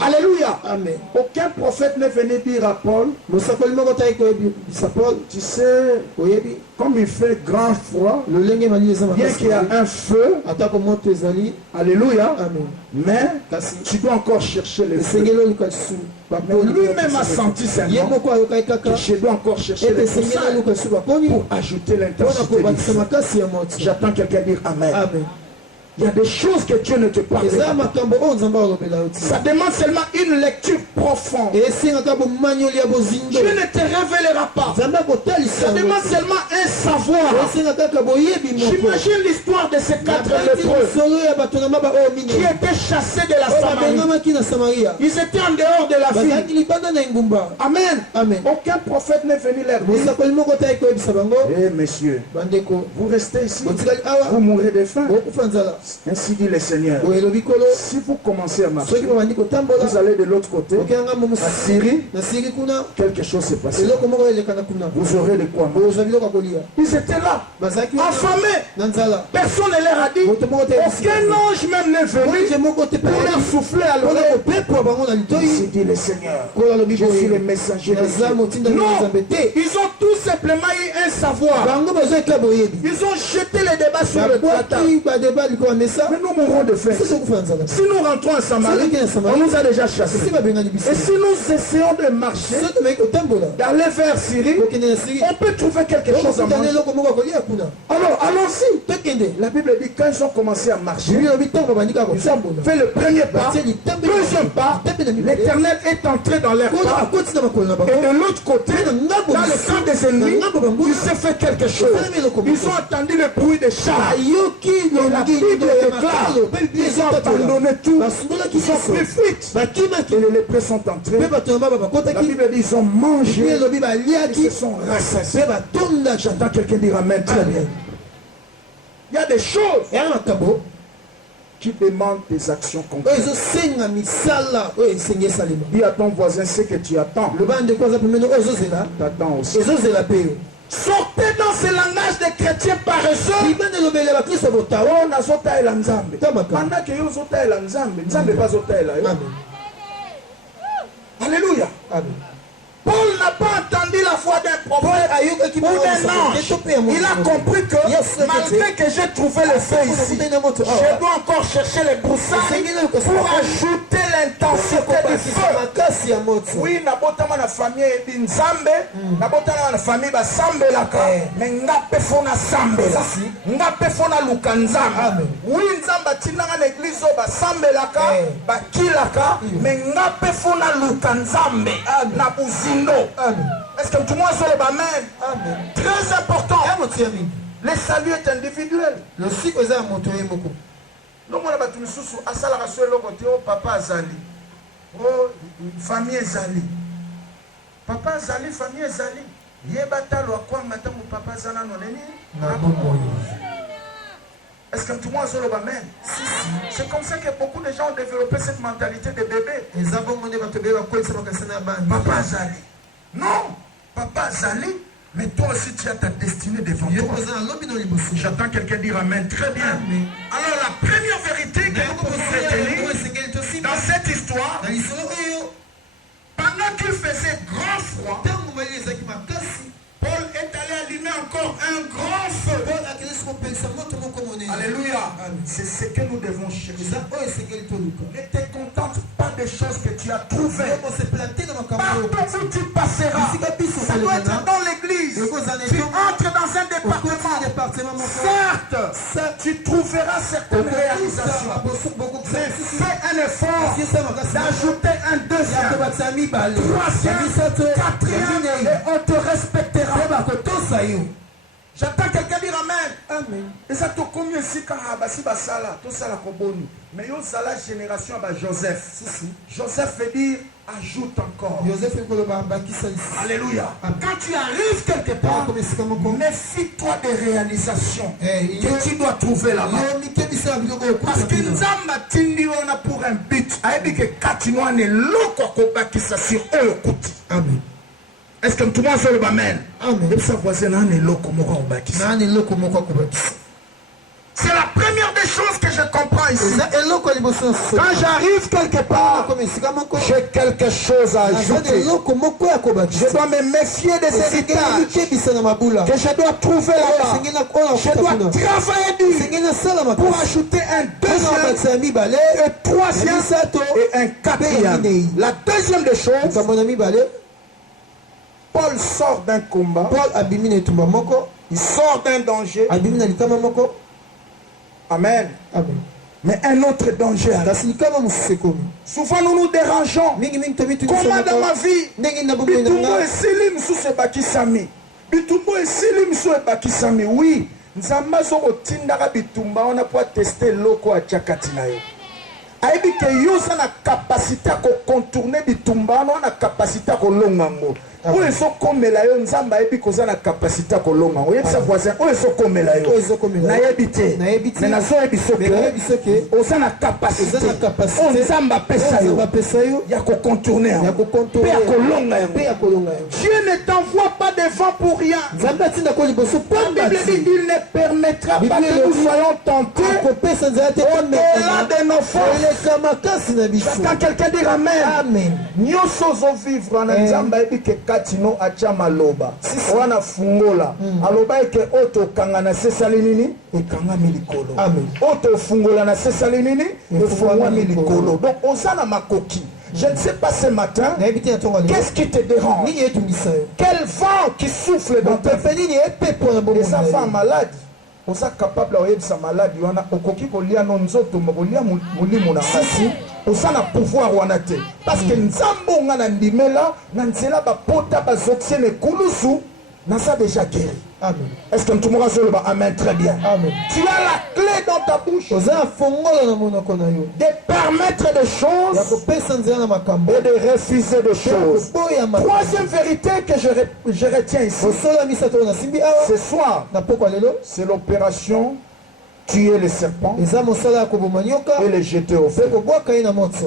Alléluia. Amen. Aucun prophète n'est venu dire à Paul, tu sais, comme il fait grand froid, bien qu'il y a un feu, alléluia, amen. Mais tu dois encore chercher le feu. Lui-même a senti seulement que je dois encore chercher le feu pour ajouter l'intensité du feu. J'attends quelqu'un dire amen. Amen. Il y a des choses que Dieu ne te parle pas. Ça demande seulement une lecture profonde. Dieu ne te révélera pas. Ça demande seulement un savoir. J'imagine l'histoire de ces 4 lépreux qui étaient chassés de la Samarie. Ils étaient en dehors de la ville. Amen. Amen. Aucun prophète n'est venu leur dire, eh messieurs, vous restez ici, vous mourrez de faim. Ainsi dit le Seigneur. Si vous commencez à marcher, vous allez de l'autre côté, à Syrie, quelque chose s'est passé. Vous aurez de quoi manger. Ils étaient là, affamés. Personne ne leur a dit. Aucun ange même n'est venu pour leur souffler à l'oreille. Ainsi dit le Seigneur. Je suis le messager de Dieu. Non, ils ont tout simplement eu un savoir. Ils ont jeté les débats sur le toit. Mais nous mourrons de faim. Si nous rentrons à Samarie, on nous a déjà chassés. Et si nous essayons de marcher, d'aller vers Syrie, on peut trouver quelque chose à manger. Alors, allons-y. La Bible dit quand ils ont commencé à marcher, ils ont fait le premier pas, deuxième pas, l'Éternel est entré dans leur pas. Et de l'autre côté, dans le camp des ennemis, il s'est fait quelque chose. Ils ont entendu le bruit des chars. Et la Bible déclare, ils ont abandonné tout, ils ont pris fuite. Et les lépreux sont entrés. La Bible dit ils ont mangé, ils se sont rassasiés. J'entends quelqu'un dire amen très bien. Il y a des choses qui demandent des actions concrètes. Dis à ton voisin ce que tu attends. T'attends aussi. Sortez dans ce langage des chrétiens paresseux. Oh, na zota ela nzambe. Pendant que yo zota ela nzambe, nzambe pas zota ela yo. Alléluia. Amen. Paul n'a pas entendu la voix d'un prophète ou d'un ange. Il a compris que malgré que j'ai trouvé le feu ici, je dois encore chercher les broussailles pour ajouter l'intensité du feu. Oui, nabotama na famille ebi nzambe, nabotama na famille ba sambelaka, mais ngape fona sambela, ngape fona luka nzambe. Oui, nzamba tinanga na église ba sambelaka, ba kilaka, mais ngape fona luka nzambe na buzi. Est-ce que tout le monde se le amen? Amen. Très important. Le salut est individuel. Le cycle est un moto et beaucoup. Non, moi, je me suis dit, asala rassuré le côté, oh, papa Azali. Oh, famille Azali. Papa Azali, famille Azali. Yebata lo quoi matin mon papa Zana non Est-ce que tout le monde se le amen? Si. C'est comme ça que beaucoup de gens ont développé cette mentalité de bébé. Papa Azali. Non, Papa Azali. Mais toi aussi, tu as ta destinée devant toi. J'attends quelqu'un dire Amen. Très bien. Amen. Alors, la première vérité que nous pouvons retenir dans cette histoire, pendant qu'il faisait grand froid, Paul est allé allumer encore un grand feu. Alléluia. C'est ce que nous devons chercher. Ne te contente pas des choses que tu as trouvées. Partout où tu passeras, ça doit être dans l'église. Tu entres dans un département. Certes, tu trouveras certaines réalisations. Mais fais un effort d'ajouter un deuxième, troisième, quatrième, et on te respectera. J'attends quelqu'un dire Amen. Amen. Et ça te combien si si basala, tout ça la kobonu. Mais yo ça la génération à Joseph. Joseph veut dire ajoute encore. Alléluia. Quand tu arrives quelque part, méfie-toi des réalisations que tu dois trouver là-bas. Parce que nous avons tindi on a pour un but. Aïe que katinoa ne loko koba qui s'assure eux kuti. Amen. Est-ce que tout le monde fait le amen? Amen. C'est la première des choses que je comprends ici. Quand j'arrive quelque part, j'ai quelque chose à ajouter. Je dois me méfier des héritages que je dois trouver là-bas. Je dois travailler dur pour ajouter un deuxième, et troisième et un quatrième. La deuxième des choses, Paul sort d'un combat. Il sort d'un danger. Amen. Amen. Mais un autre danger. Souvent nous nous dérangeons. Comment dans ma vie Bitumbo et Silim sous ce bakisami. Bitumbo et Silim sous ce bakisami. Oui. Nzamba zoro tindara bitumba. On a pas testé loko à Tchakatinayo. Aïbi que yosa na capacité à contourner bitumba. On a capacité à longango. Où est ce qu'on met là? Nzamba ebi koza na capacité à kolonga. Oye sa voisin. Où est ce qu'on met là? Na ebité. Mais na so ebi soke. Oza na capacité. Nzamba pesa yo. Ya ko contourner. Ya ko kolonga. Dieu ne t'envoie pas devant pour rien. La Bible dit qu'il ne permettra pas que nous soyons tentés au-delà de nos forces. Quand quelqu'un dit Amen. Nyoso zo vivre na Nzamba ebi ke katino acha maloba wana fungola aloba eke oto kanga na sesali nini ekanga milikolo amen oto fungola na sesali nini efungwa milikolo. Donc osana makoki. Je ne sais pas ce matin, qu'est-ce qui te dérange? Quel vent qui souffle dans ta vie? Et sa femme malade. On est capable de sa maladie. On a okoki kolia nonzoto mokolia mulimu na kasi. On a pouvoir wanate. Parce que nzambo ngana ndimela na nzela ba pota ba zoxene kulusu na ça déjà guéri. Amen. Est-ce que tout le monde se lève? Amen. Très bien. Amen. Tu as la clé dans ta bouche de permettre des choses et de refuser des choses. Troisième vérité que je retiens ici. Ce soir, c'est l'opération tuer les serpents et les jeter au feu.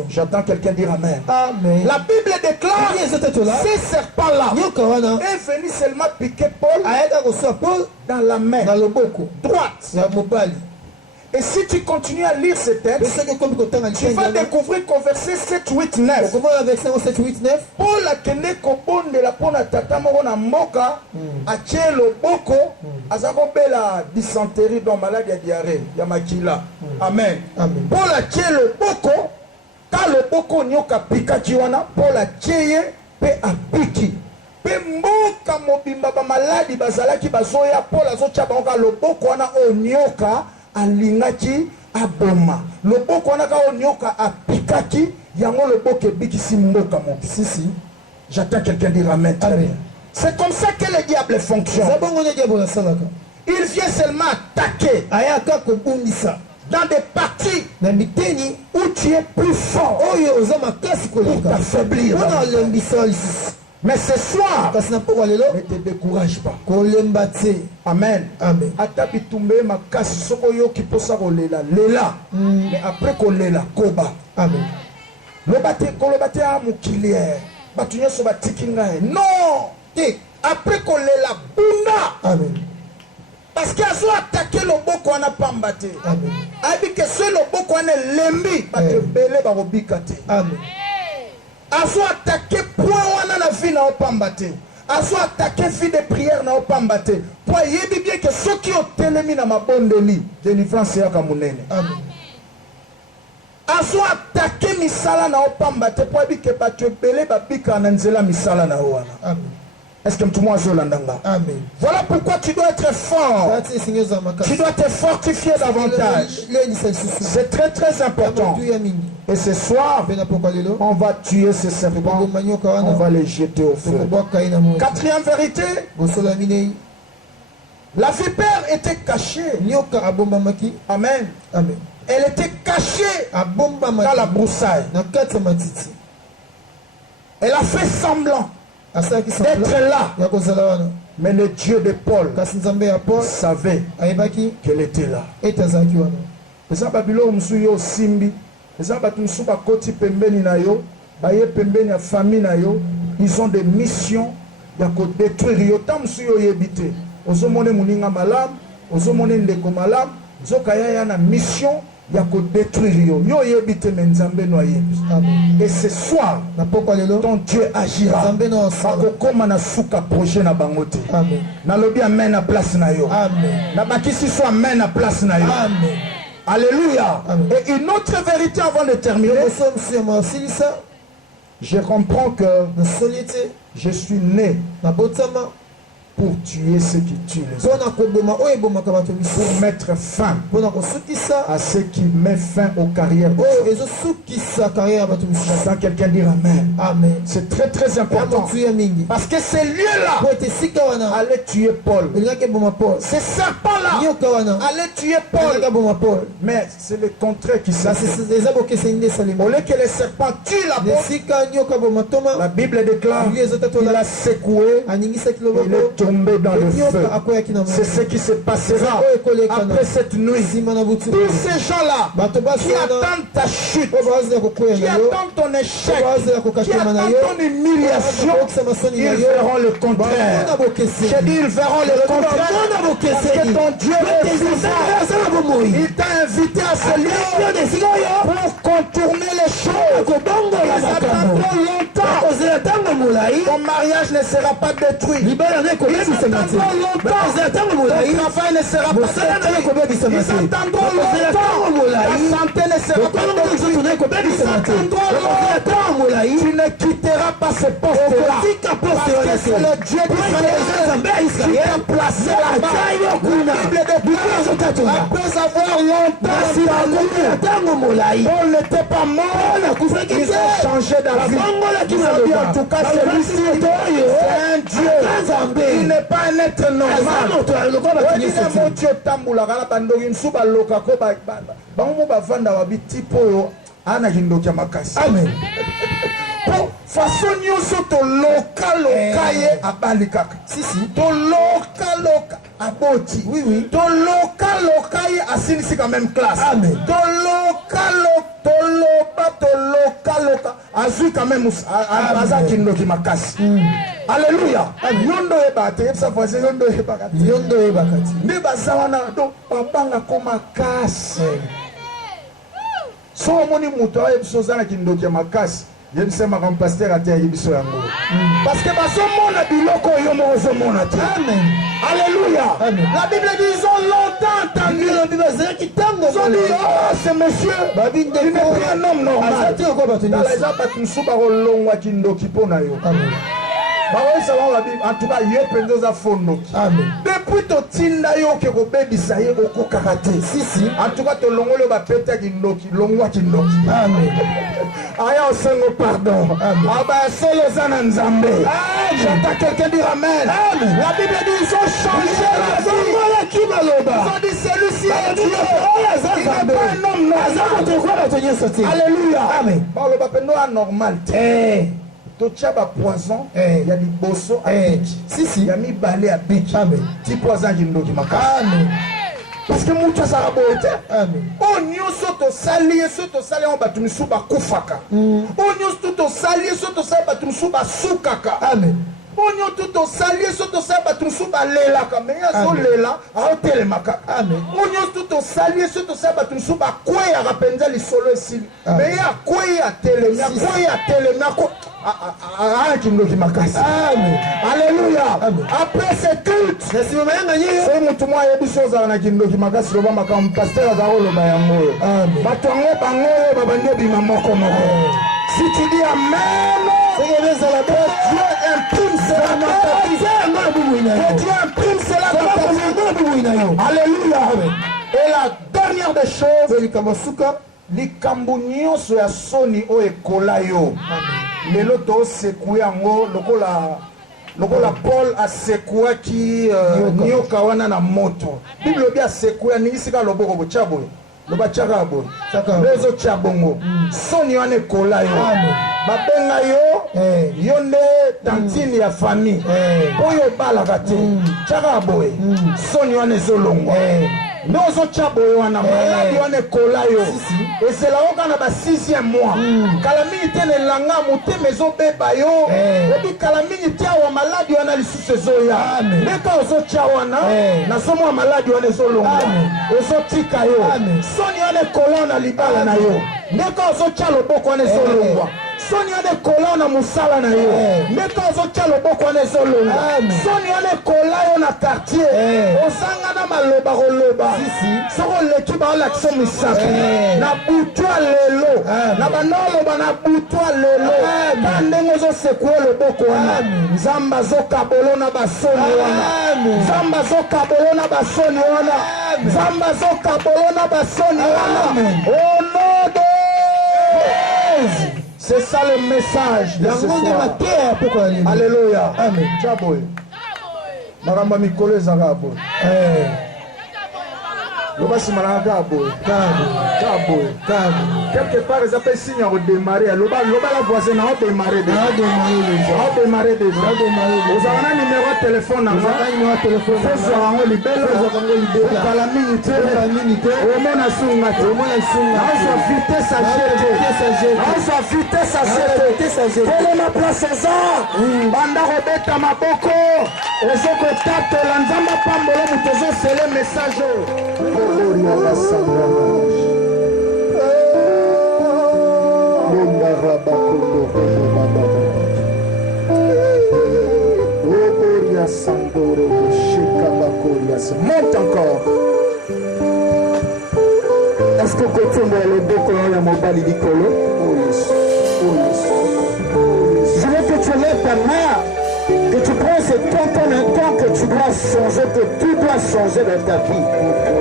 J'attends quelqu'un dire Amen. Amen. La Bible déclare ces serpents-là est venu seulement piquer Paul dans la main droite. Et si tu continues à lire ce texte, tu vas découvrir qu'au verset 7, 8, 9, Paul a kené kobonde de la pona tata moko na mboka a tché loboko azako bela dysenterie dans maladie ya diarrhée ya makila. Amen. Paul a tché loboko ka loboko nyoka pikaki wana Paul a tché pe apiki pe mboka mobimba ba maladi bazalaki bazoya Paul azotia bango ka loboko wana onyoka alingaki aboma loboko wana ka onyoka apikaki yango loboko ebikisi mboka mo. Si j'attends quelqu'un dire Amen. Amen. C'est comme ça que le diable fonctionne. Il vient seulement attaquer dans des parties où tu es plus fort pour t'affaiblir. Mais ce soir, ne te décourage pas. Amen. Amen. Mais après qu'on lela, koba. Amen. Non. Après qu'on lela, bunda. Amen. Parce qu'il a attaqué le boko on a pas mbatté. Amen. Abi que ce le boko on est lembi, parce que belé va robikate. Amen. Azo attaqué point wana na vie na opambate. Azo attaqué vie de prière na opambate. Pour yebi bien que ceux qui ont télémi na mabondeli, délivrance ya kamunene. Amen. Azo attaqué misala na opambate pour yebi que batu belé babika na nzela misala na wana. Amen. Est-ce que tout le monde a l'andanga? Amen. Voilà pourquoi tu dois être fort. Tu dois te fortifier davantage. C'est très très important. Et ce soir, on va tuer ces serpents. On va les jeter au feu. Quatrième vérité, la vipère était cachée. Amen. Amen. Elle était cachée dans la broussaille. Elle a fait semblant d'être là. Mais le Dieu de Paul savait qu'elle était là. Eza babilo msuyo simbi. Eza batu msuba koti pembeni na yo. Baye pembeni ya famille na yo. Ils ont des missions ya ko détruire yo. Tam msuyo yebite. Ozo mone muninga malam. Ozo mone ndeko malam. Zoka ya na mission ya ko détruire yo. Yo yebite menzambe no yebi. Et ce soir, ton Dieu agira. Bakokoma na suka projet na bangote. Amen. Na lobi amen na place na yo. Amen. Na bakisi so amen na place na yo. Amen. Alléluia. Amen. Et une autre vérité avant de terminer. Je comprends que je suis né pour tuer ceux qui tuent les autres. Pour mettre fin à ceux qui mettent fin aux carrières. Sans quelqu'un dire amen. Amen. C'est très très important. Parce que ces lieux-là allaient tuer Paul. Ces serpents-là allaient tuer Paul. Mais c'est le contraire qui s'est fait. Au lieu que les serpents tuent l'apôtre, la Bible déclare qu'il a secoué. Il est tombé dans le feu. C'est ce qui se passera après cette nuit. Tous ces gens-là qui attendent ta chute, qui attendent ton échec, qui attendent ton humiliation, ils verront le contraire. J'ai dit ils verront le contraire parce que ton Dieu est vivant. Il t'a invité à ce lieu pour contourner les choses. Ils attendront longtemps. Ton mariage ne sera pas détruit. Ils attendront longtemps. Ton travail ne sera pas détruit. Ils attendront longtemps. Ta santé ne sera pas détruite. Ils attendront longtemps. Tu ne quitteras pas ce poste-là. Parce que c'est le Dieu d'Israël qui t'a placé là-bas. La Bible déclare, après avoir longtemps on n'était pas mort. Ils ont changé d'avis. Ils ont dit en tout cas celui-ci c'est un Dieu. Il n'est pas un être normal. Amen. Façon nyonso to loka ye abali kaka. Si to loka aboti. Oui. To loka ye asilisi quand même classe. Amen. To loka azui quand même aza kindoki makasi. Alléluia. Yondo ebate yebsa voisin yondo ebakati. Yondo ebakati. Ndi bazawana do babanga koma kasi. So moni muto ayebso zana kindoki makasi. Je ne sais pas comme pasteur a été parce que basomona biloko yo mozomona. Amen. Alléluia. Amen. La Bible dit ils ont longtemps entendu. Ils ont dit oh ce monsieur il n'est pas un homme normal. Dans les gens qui sont pas longs qui ndoki pona yo. Amen. En tout cas, depuis ton tinda yo ke ko bebisa ye okokaka te. Si. En tout cas, to longolo ba peta kindoki, longwa kindoki. Amen. Aya osengo pardon. Amen. Aba solo zana nzambe. J'entends quelqu'un dire amen. Amen. La Bible dit ils ont changé la vie. Ils ont dit celui-ci est Dieu. Il n'est pas un homme normal. Alléluia. Amen. Bon, le bapeno anormal. Tu as des poisons, il y a des bossos à Biki. Si, il y a mis balai à Biki. Amen. Ti poison qui nous dit Amen. Parce que mon chat a beau été. Amen. On y a soto sali, on va tout souba kufaka. On y a tout sali, on va tout souba soukaka. Amen. On y a tout sali, on va tout souba lela kame. Ya so lela, a hôtel maka. Amen. On y a tout sali, on va tout souba quoi ya rapenza li solo ici. Mais ya quoi ya télé, ya quoi ya télé, ya quoi. Amen. Alléluia. Après ce culte, c'est mon moi et des choses à la kindoki makasi loba makam pasteur azaro loba yango. Amen. Batongo bango babande bimamoko moko. Si tu dis amen, Dieu imprime cela dans ta vie. Dieu imprime cela dans ta vie. Alléluia. Et la dernière des choses, likambo nyonso ya soni o ekola yo. Lelo to sekoué yango lokola Paul a sekoué ki nyoka wana na moto. Bible bi a sekoué ningisika loboko bochabo. Loba chaka bo. Rezo chabongo. Soni wana ekola yo. Babenga yo yonde tantine ya famille. Oyo balaka te. Chaka boy. Soni wana ezolongo. Nozo chabo wana maladi wana ekola yo. Et c'est là où on a 6e mois. Calamité ne langa muteme zo beba yo. Et puis calamité wa maladi wana lisusu zoya. Neka ozo chawana na somo maladi wana zo longa. Ozo tika yo. Soni wana ekola na libala na yo. Neka ozo chalo boko wana zo longa. Soni wana kola na musala na yo. Neka ozo chalo boko wana zo longa. Soni wana kola yo na quartier. Osanga na maloba roloba. Soko leki ba la kiso misaka. Na butwa lelo. Na banolo ba na butwa lelo. Kandengo zo sekwe lo boko wana. Zamba zo kabolo na basoni wana. Zamba zo kabolo na basoni wana. Zamba zo kabolo na basoni wana. Oh no de. C'est ça le message de ce soir. Alléluia. Amen. Chaboy. Maramba mikolo ezagabo. Loba simalanga boy. Quelque part ils appellent signe à redémarrer. Loba la voisine a démarré déjà. Vous avez un numéro de téléphone. Vous avez un libelle. Calamité. Omona sungate. Vitesse à jeter. Quelle est ma place ça? Banda Robeta Maboko. Ezoko tato lanzamba pambolo mutozo c'est le message. Monte encore. Est-ce que côté le boko ya mobali dikolo? Je veux que tu lèves ta main. Que tu prends ce temps que tu dois changer, que tu dois changer dans ta vie.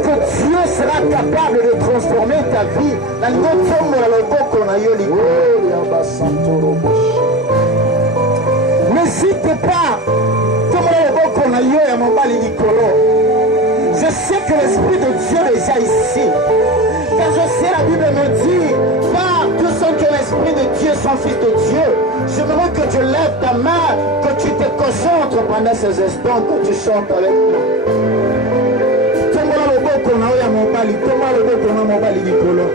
Que Dieu sera capable de transformer ta vie. N'hésite pas. Je sais que l'Esprit de Dieu est déjà ici. Car je sais, la Bible me dit, pas tous ceux que l'Esprit de Dieu sont fils de Dieu. Je veux que tu lèves ta main, que tu te concentres pendant ces instants, que tu chantes avec moi. Tomba le boko na oya mobali, tomba le boko na mobali likolo.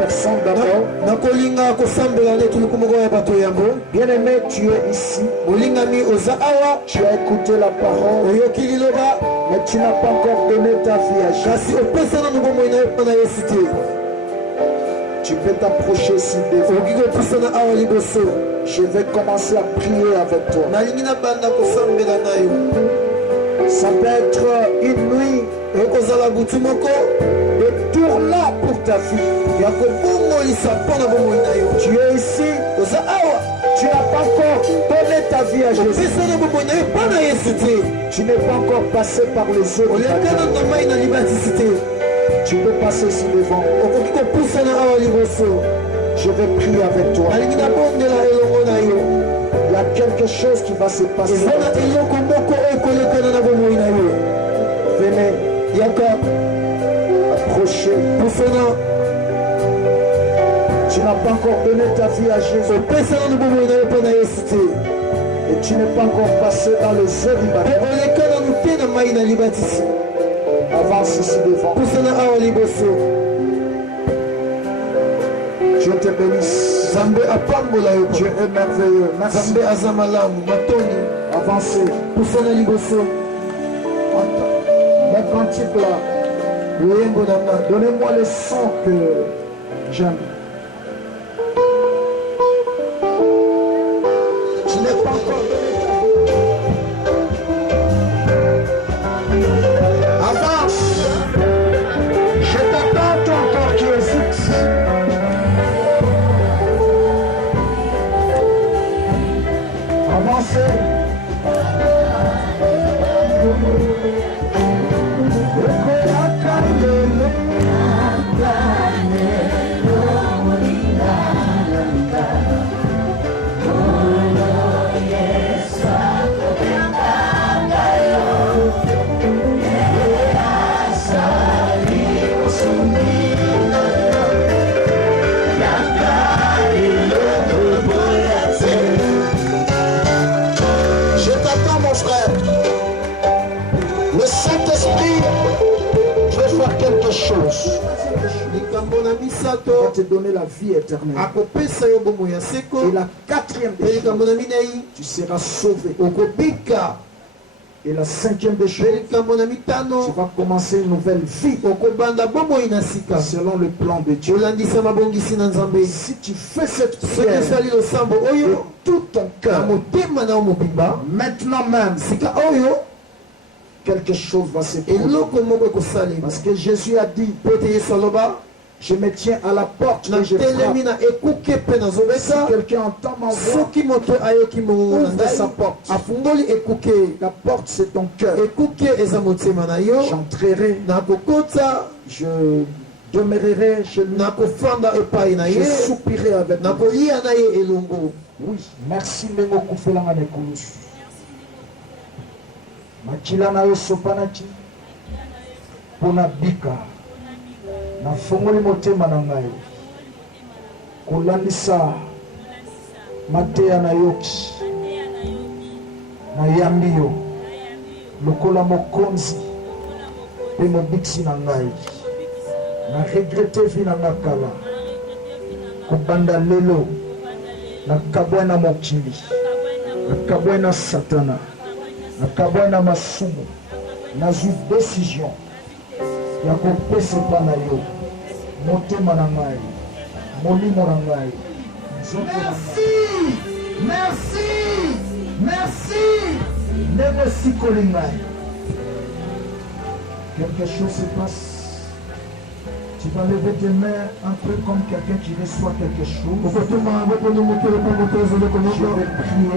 personnes d'abord. Bien-aimé, tu es ici. Tu as écouté la parole, mais tu n'as pas encore donné ta vie à Jésus. Tu peux t'approcher ici devant. Je vais commencer à prier avec toi. Ça peut être une nuit de tournant pour ta vie. Tu es ici. Tu n'as pas encore donné ta vie à Jésus. Tu n'es pas encore passé par les eaux. Tu peux passer ici devant. Je vais prier avec toi. Il y a quelque chose qui va se passer. Venez. Approchez. Tu n'as pas encore donné ta vie à Jésus. Et tu n'es pas encore passé dans les eaux du baptême. Avance ici devant. Dieu te bénisse. Dieu est merveilleux. Merci. Avancez. Mon cantique là. Donnez-moi le son que j'aime. Tu n'es pas encore donné. Avance. Je t'attends toi encore qui hésites. Avancez. Va te donner la vie éternelle. Et la quatrième des choses, tu seras sauvé. Et la cinquième des choses, tu vas commencer une nouvelle vie selon le plan de Dieu. Si tu fais cette prière de tout ton cœur, maintenant même, quelque chose va se produire. Parce que Jésus a dit, je me tiens à la porte et je frappe. Si quelqu'un entend ma voix, ouvre sa porte. La porte c'est ton cœur. J'entrerai. Je demeurerai chez lui. Je soupirai avec lui. Oui, merci Mengo Kufelanga Nekulusu. Makila na yo sopanaki pona bika na fongoli motema na ngai kolandisa mateya na yoki na yambi yo lokola mokonzi mpe mobikisi na ngai na regrete vi na nga kala kobanda lelo nakabwa na mokili nakabwa na satana nakabwa masumu nazwi décision ya kopesa epa na yo motema na ngai molimo na ngai nzoto na ngai. Merci ndenge esikoli ngai. Quelque chose se passe. Tu vas lever tes mains un peu comme quelqu'un qui reçoit quelque chose. Je vais prier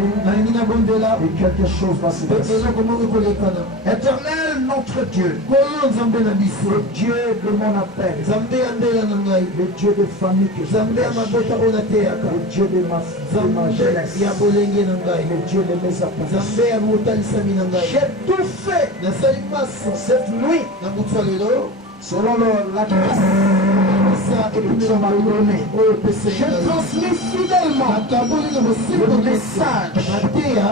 et quelque chose va se passer. Éternel notre Dieu, le Dieu de mon appel, le Dieu de famille que je pêche, le Dieu de ma jeunesse, le Dieu de mes appartenances. J'ai tout fait cette nuit selon la grâce que tu m'as donnée. Je transmets fidèlement le message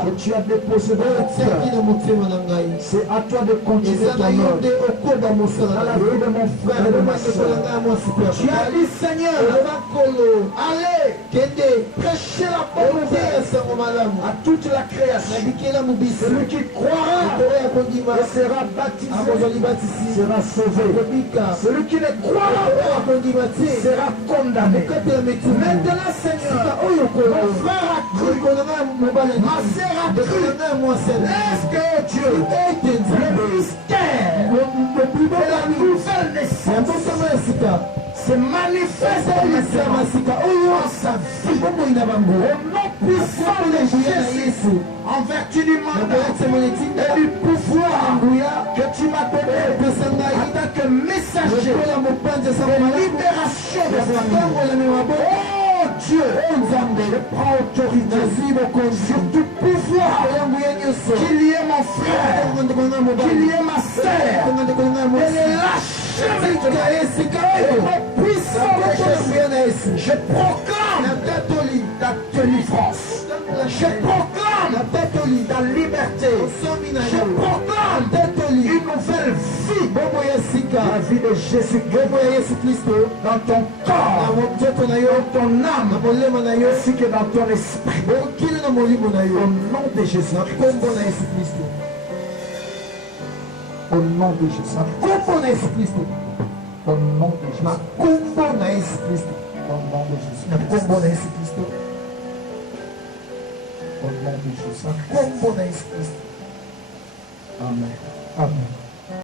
que tu as déposé dans ton cœur. C'est à toi de continuer ton œuvre. Dans la vie de mon frère et de ma soeur. Tu as dit, Seigneur, allez, prêchez la bonne nouvelle à toute la création. Celui qui croira et sera baptisé sera sauvé. Celui qui ne croira pas sera condamné. Maintenant, Seigneur, mon frère a cru, ma sœur a cru. Est-ce que Dieu, le mystère de la nouvelle naissance se manifeste en sa vie, au nom puissant de Jésus, en vertu du mandat et du pouvoir que tu m'as donné en tant que messager de libération de famille. Oh Dieu, je prends autorité sur tout pouvoir, qu'il y ait mon frère, qu'il y ait ma sœur, et les lâches. Je proclame ta délivrance. Je proclame ta liberté. Je proclame une nouvelle vie. La vie de Jésus-Christ dans ton corps, dans ton âme, ainsi que dans ton esprit. Au nom de Jésus. Au nom de Jésus. Au nom de Jésus. Au nom de Jésus. Au nom de Jésus. Au nom de Jésus. Amen. Amen.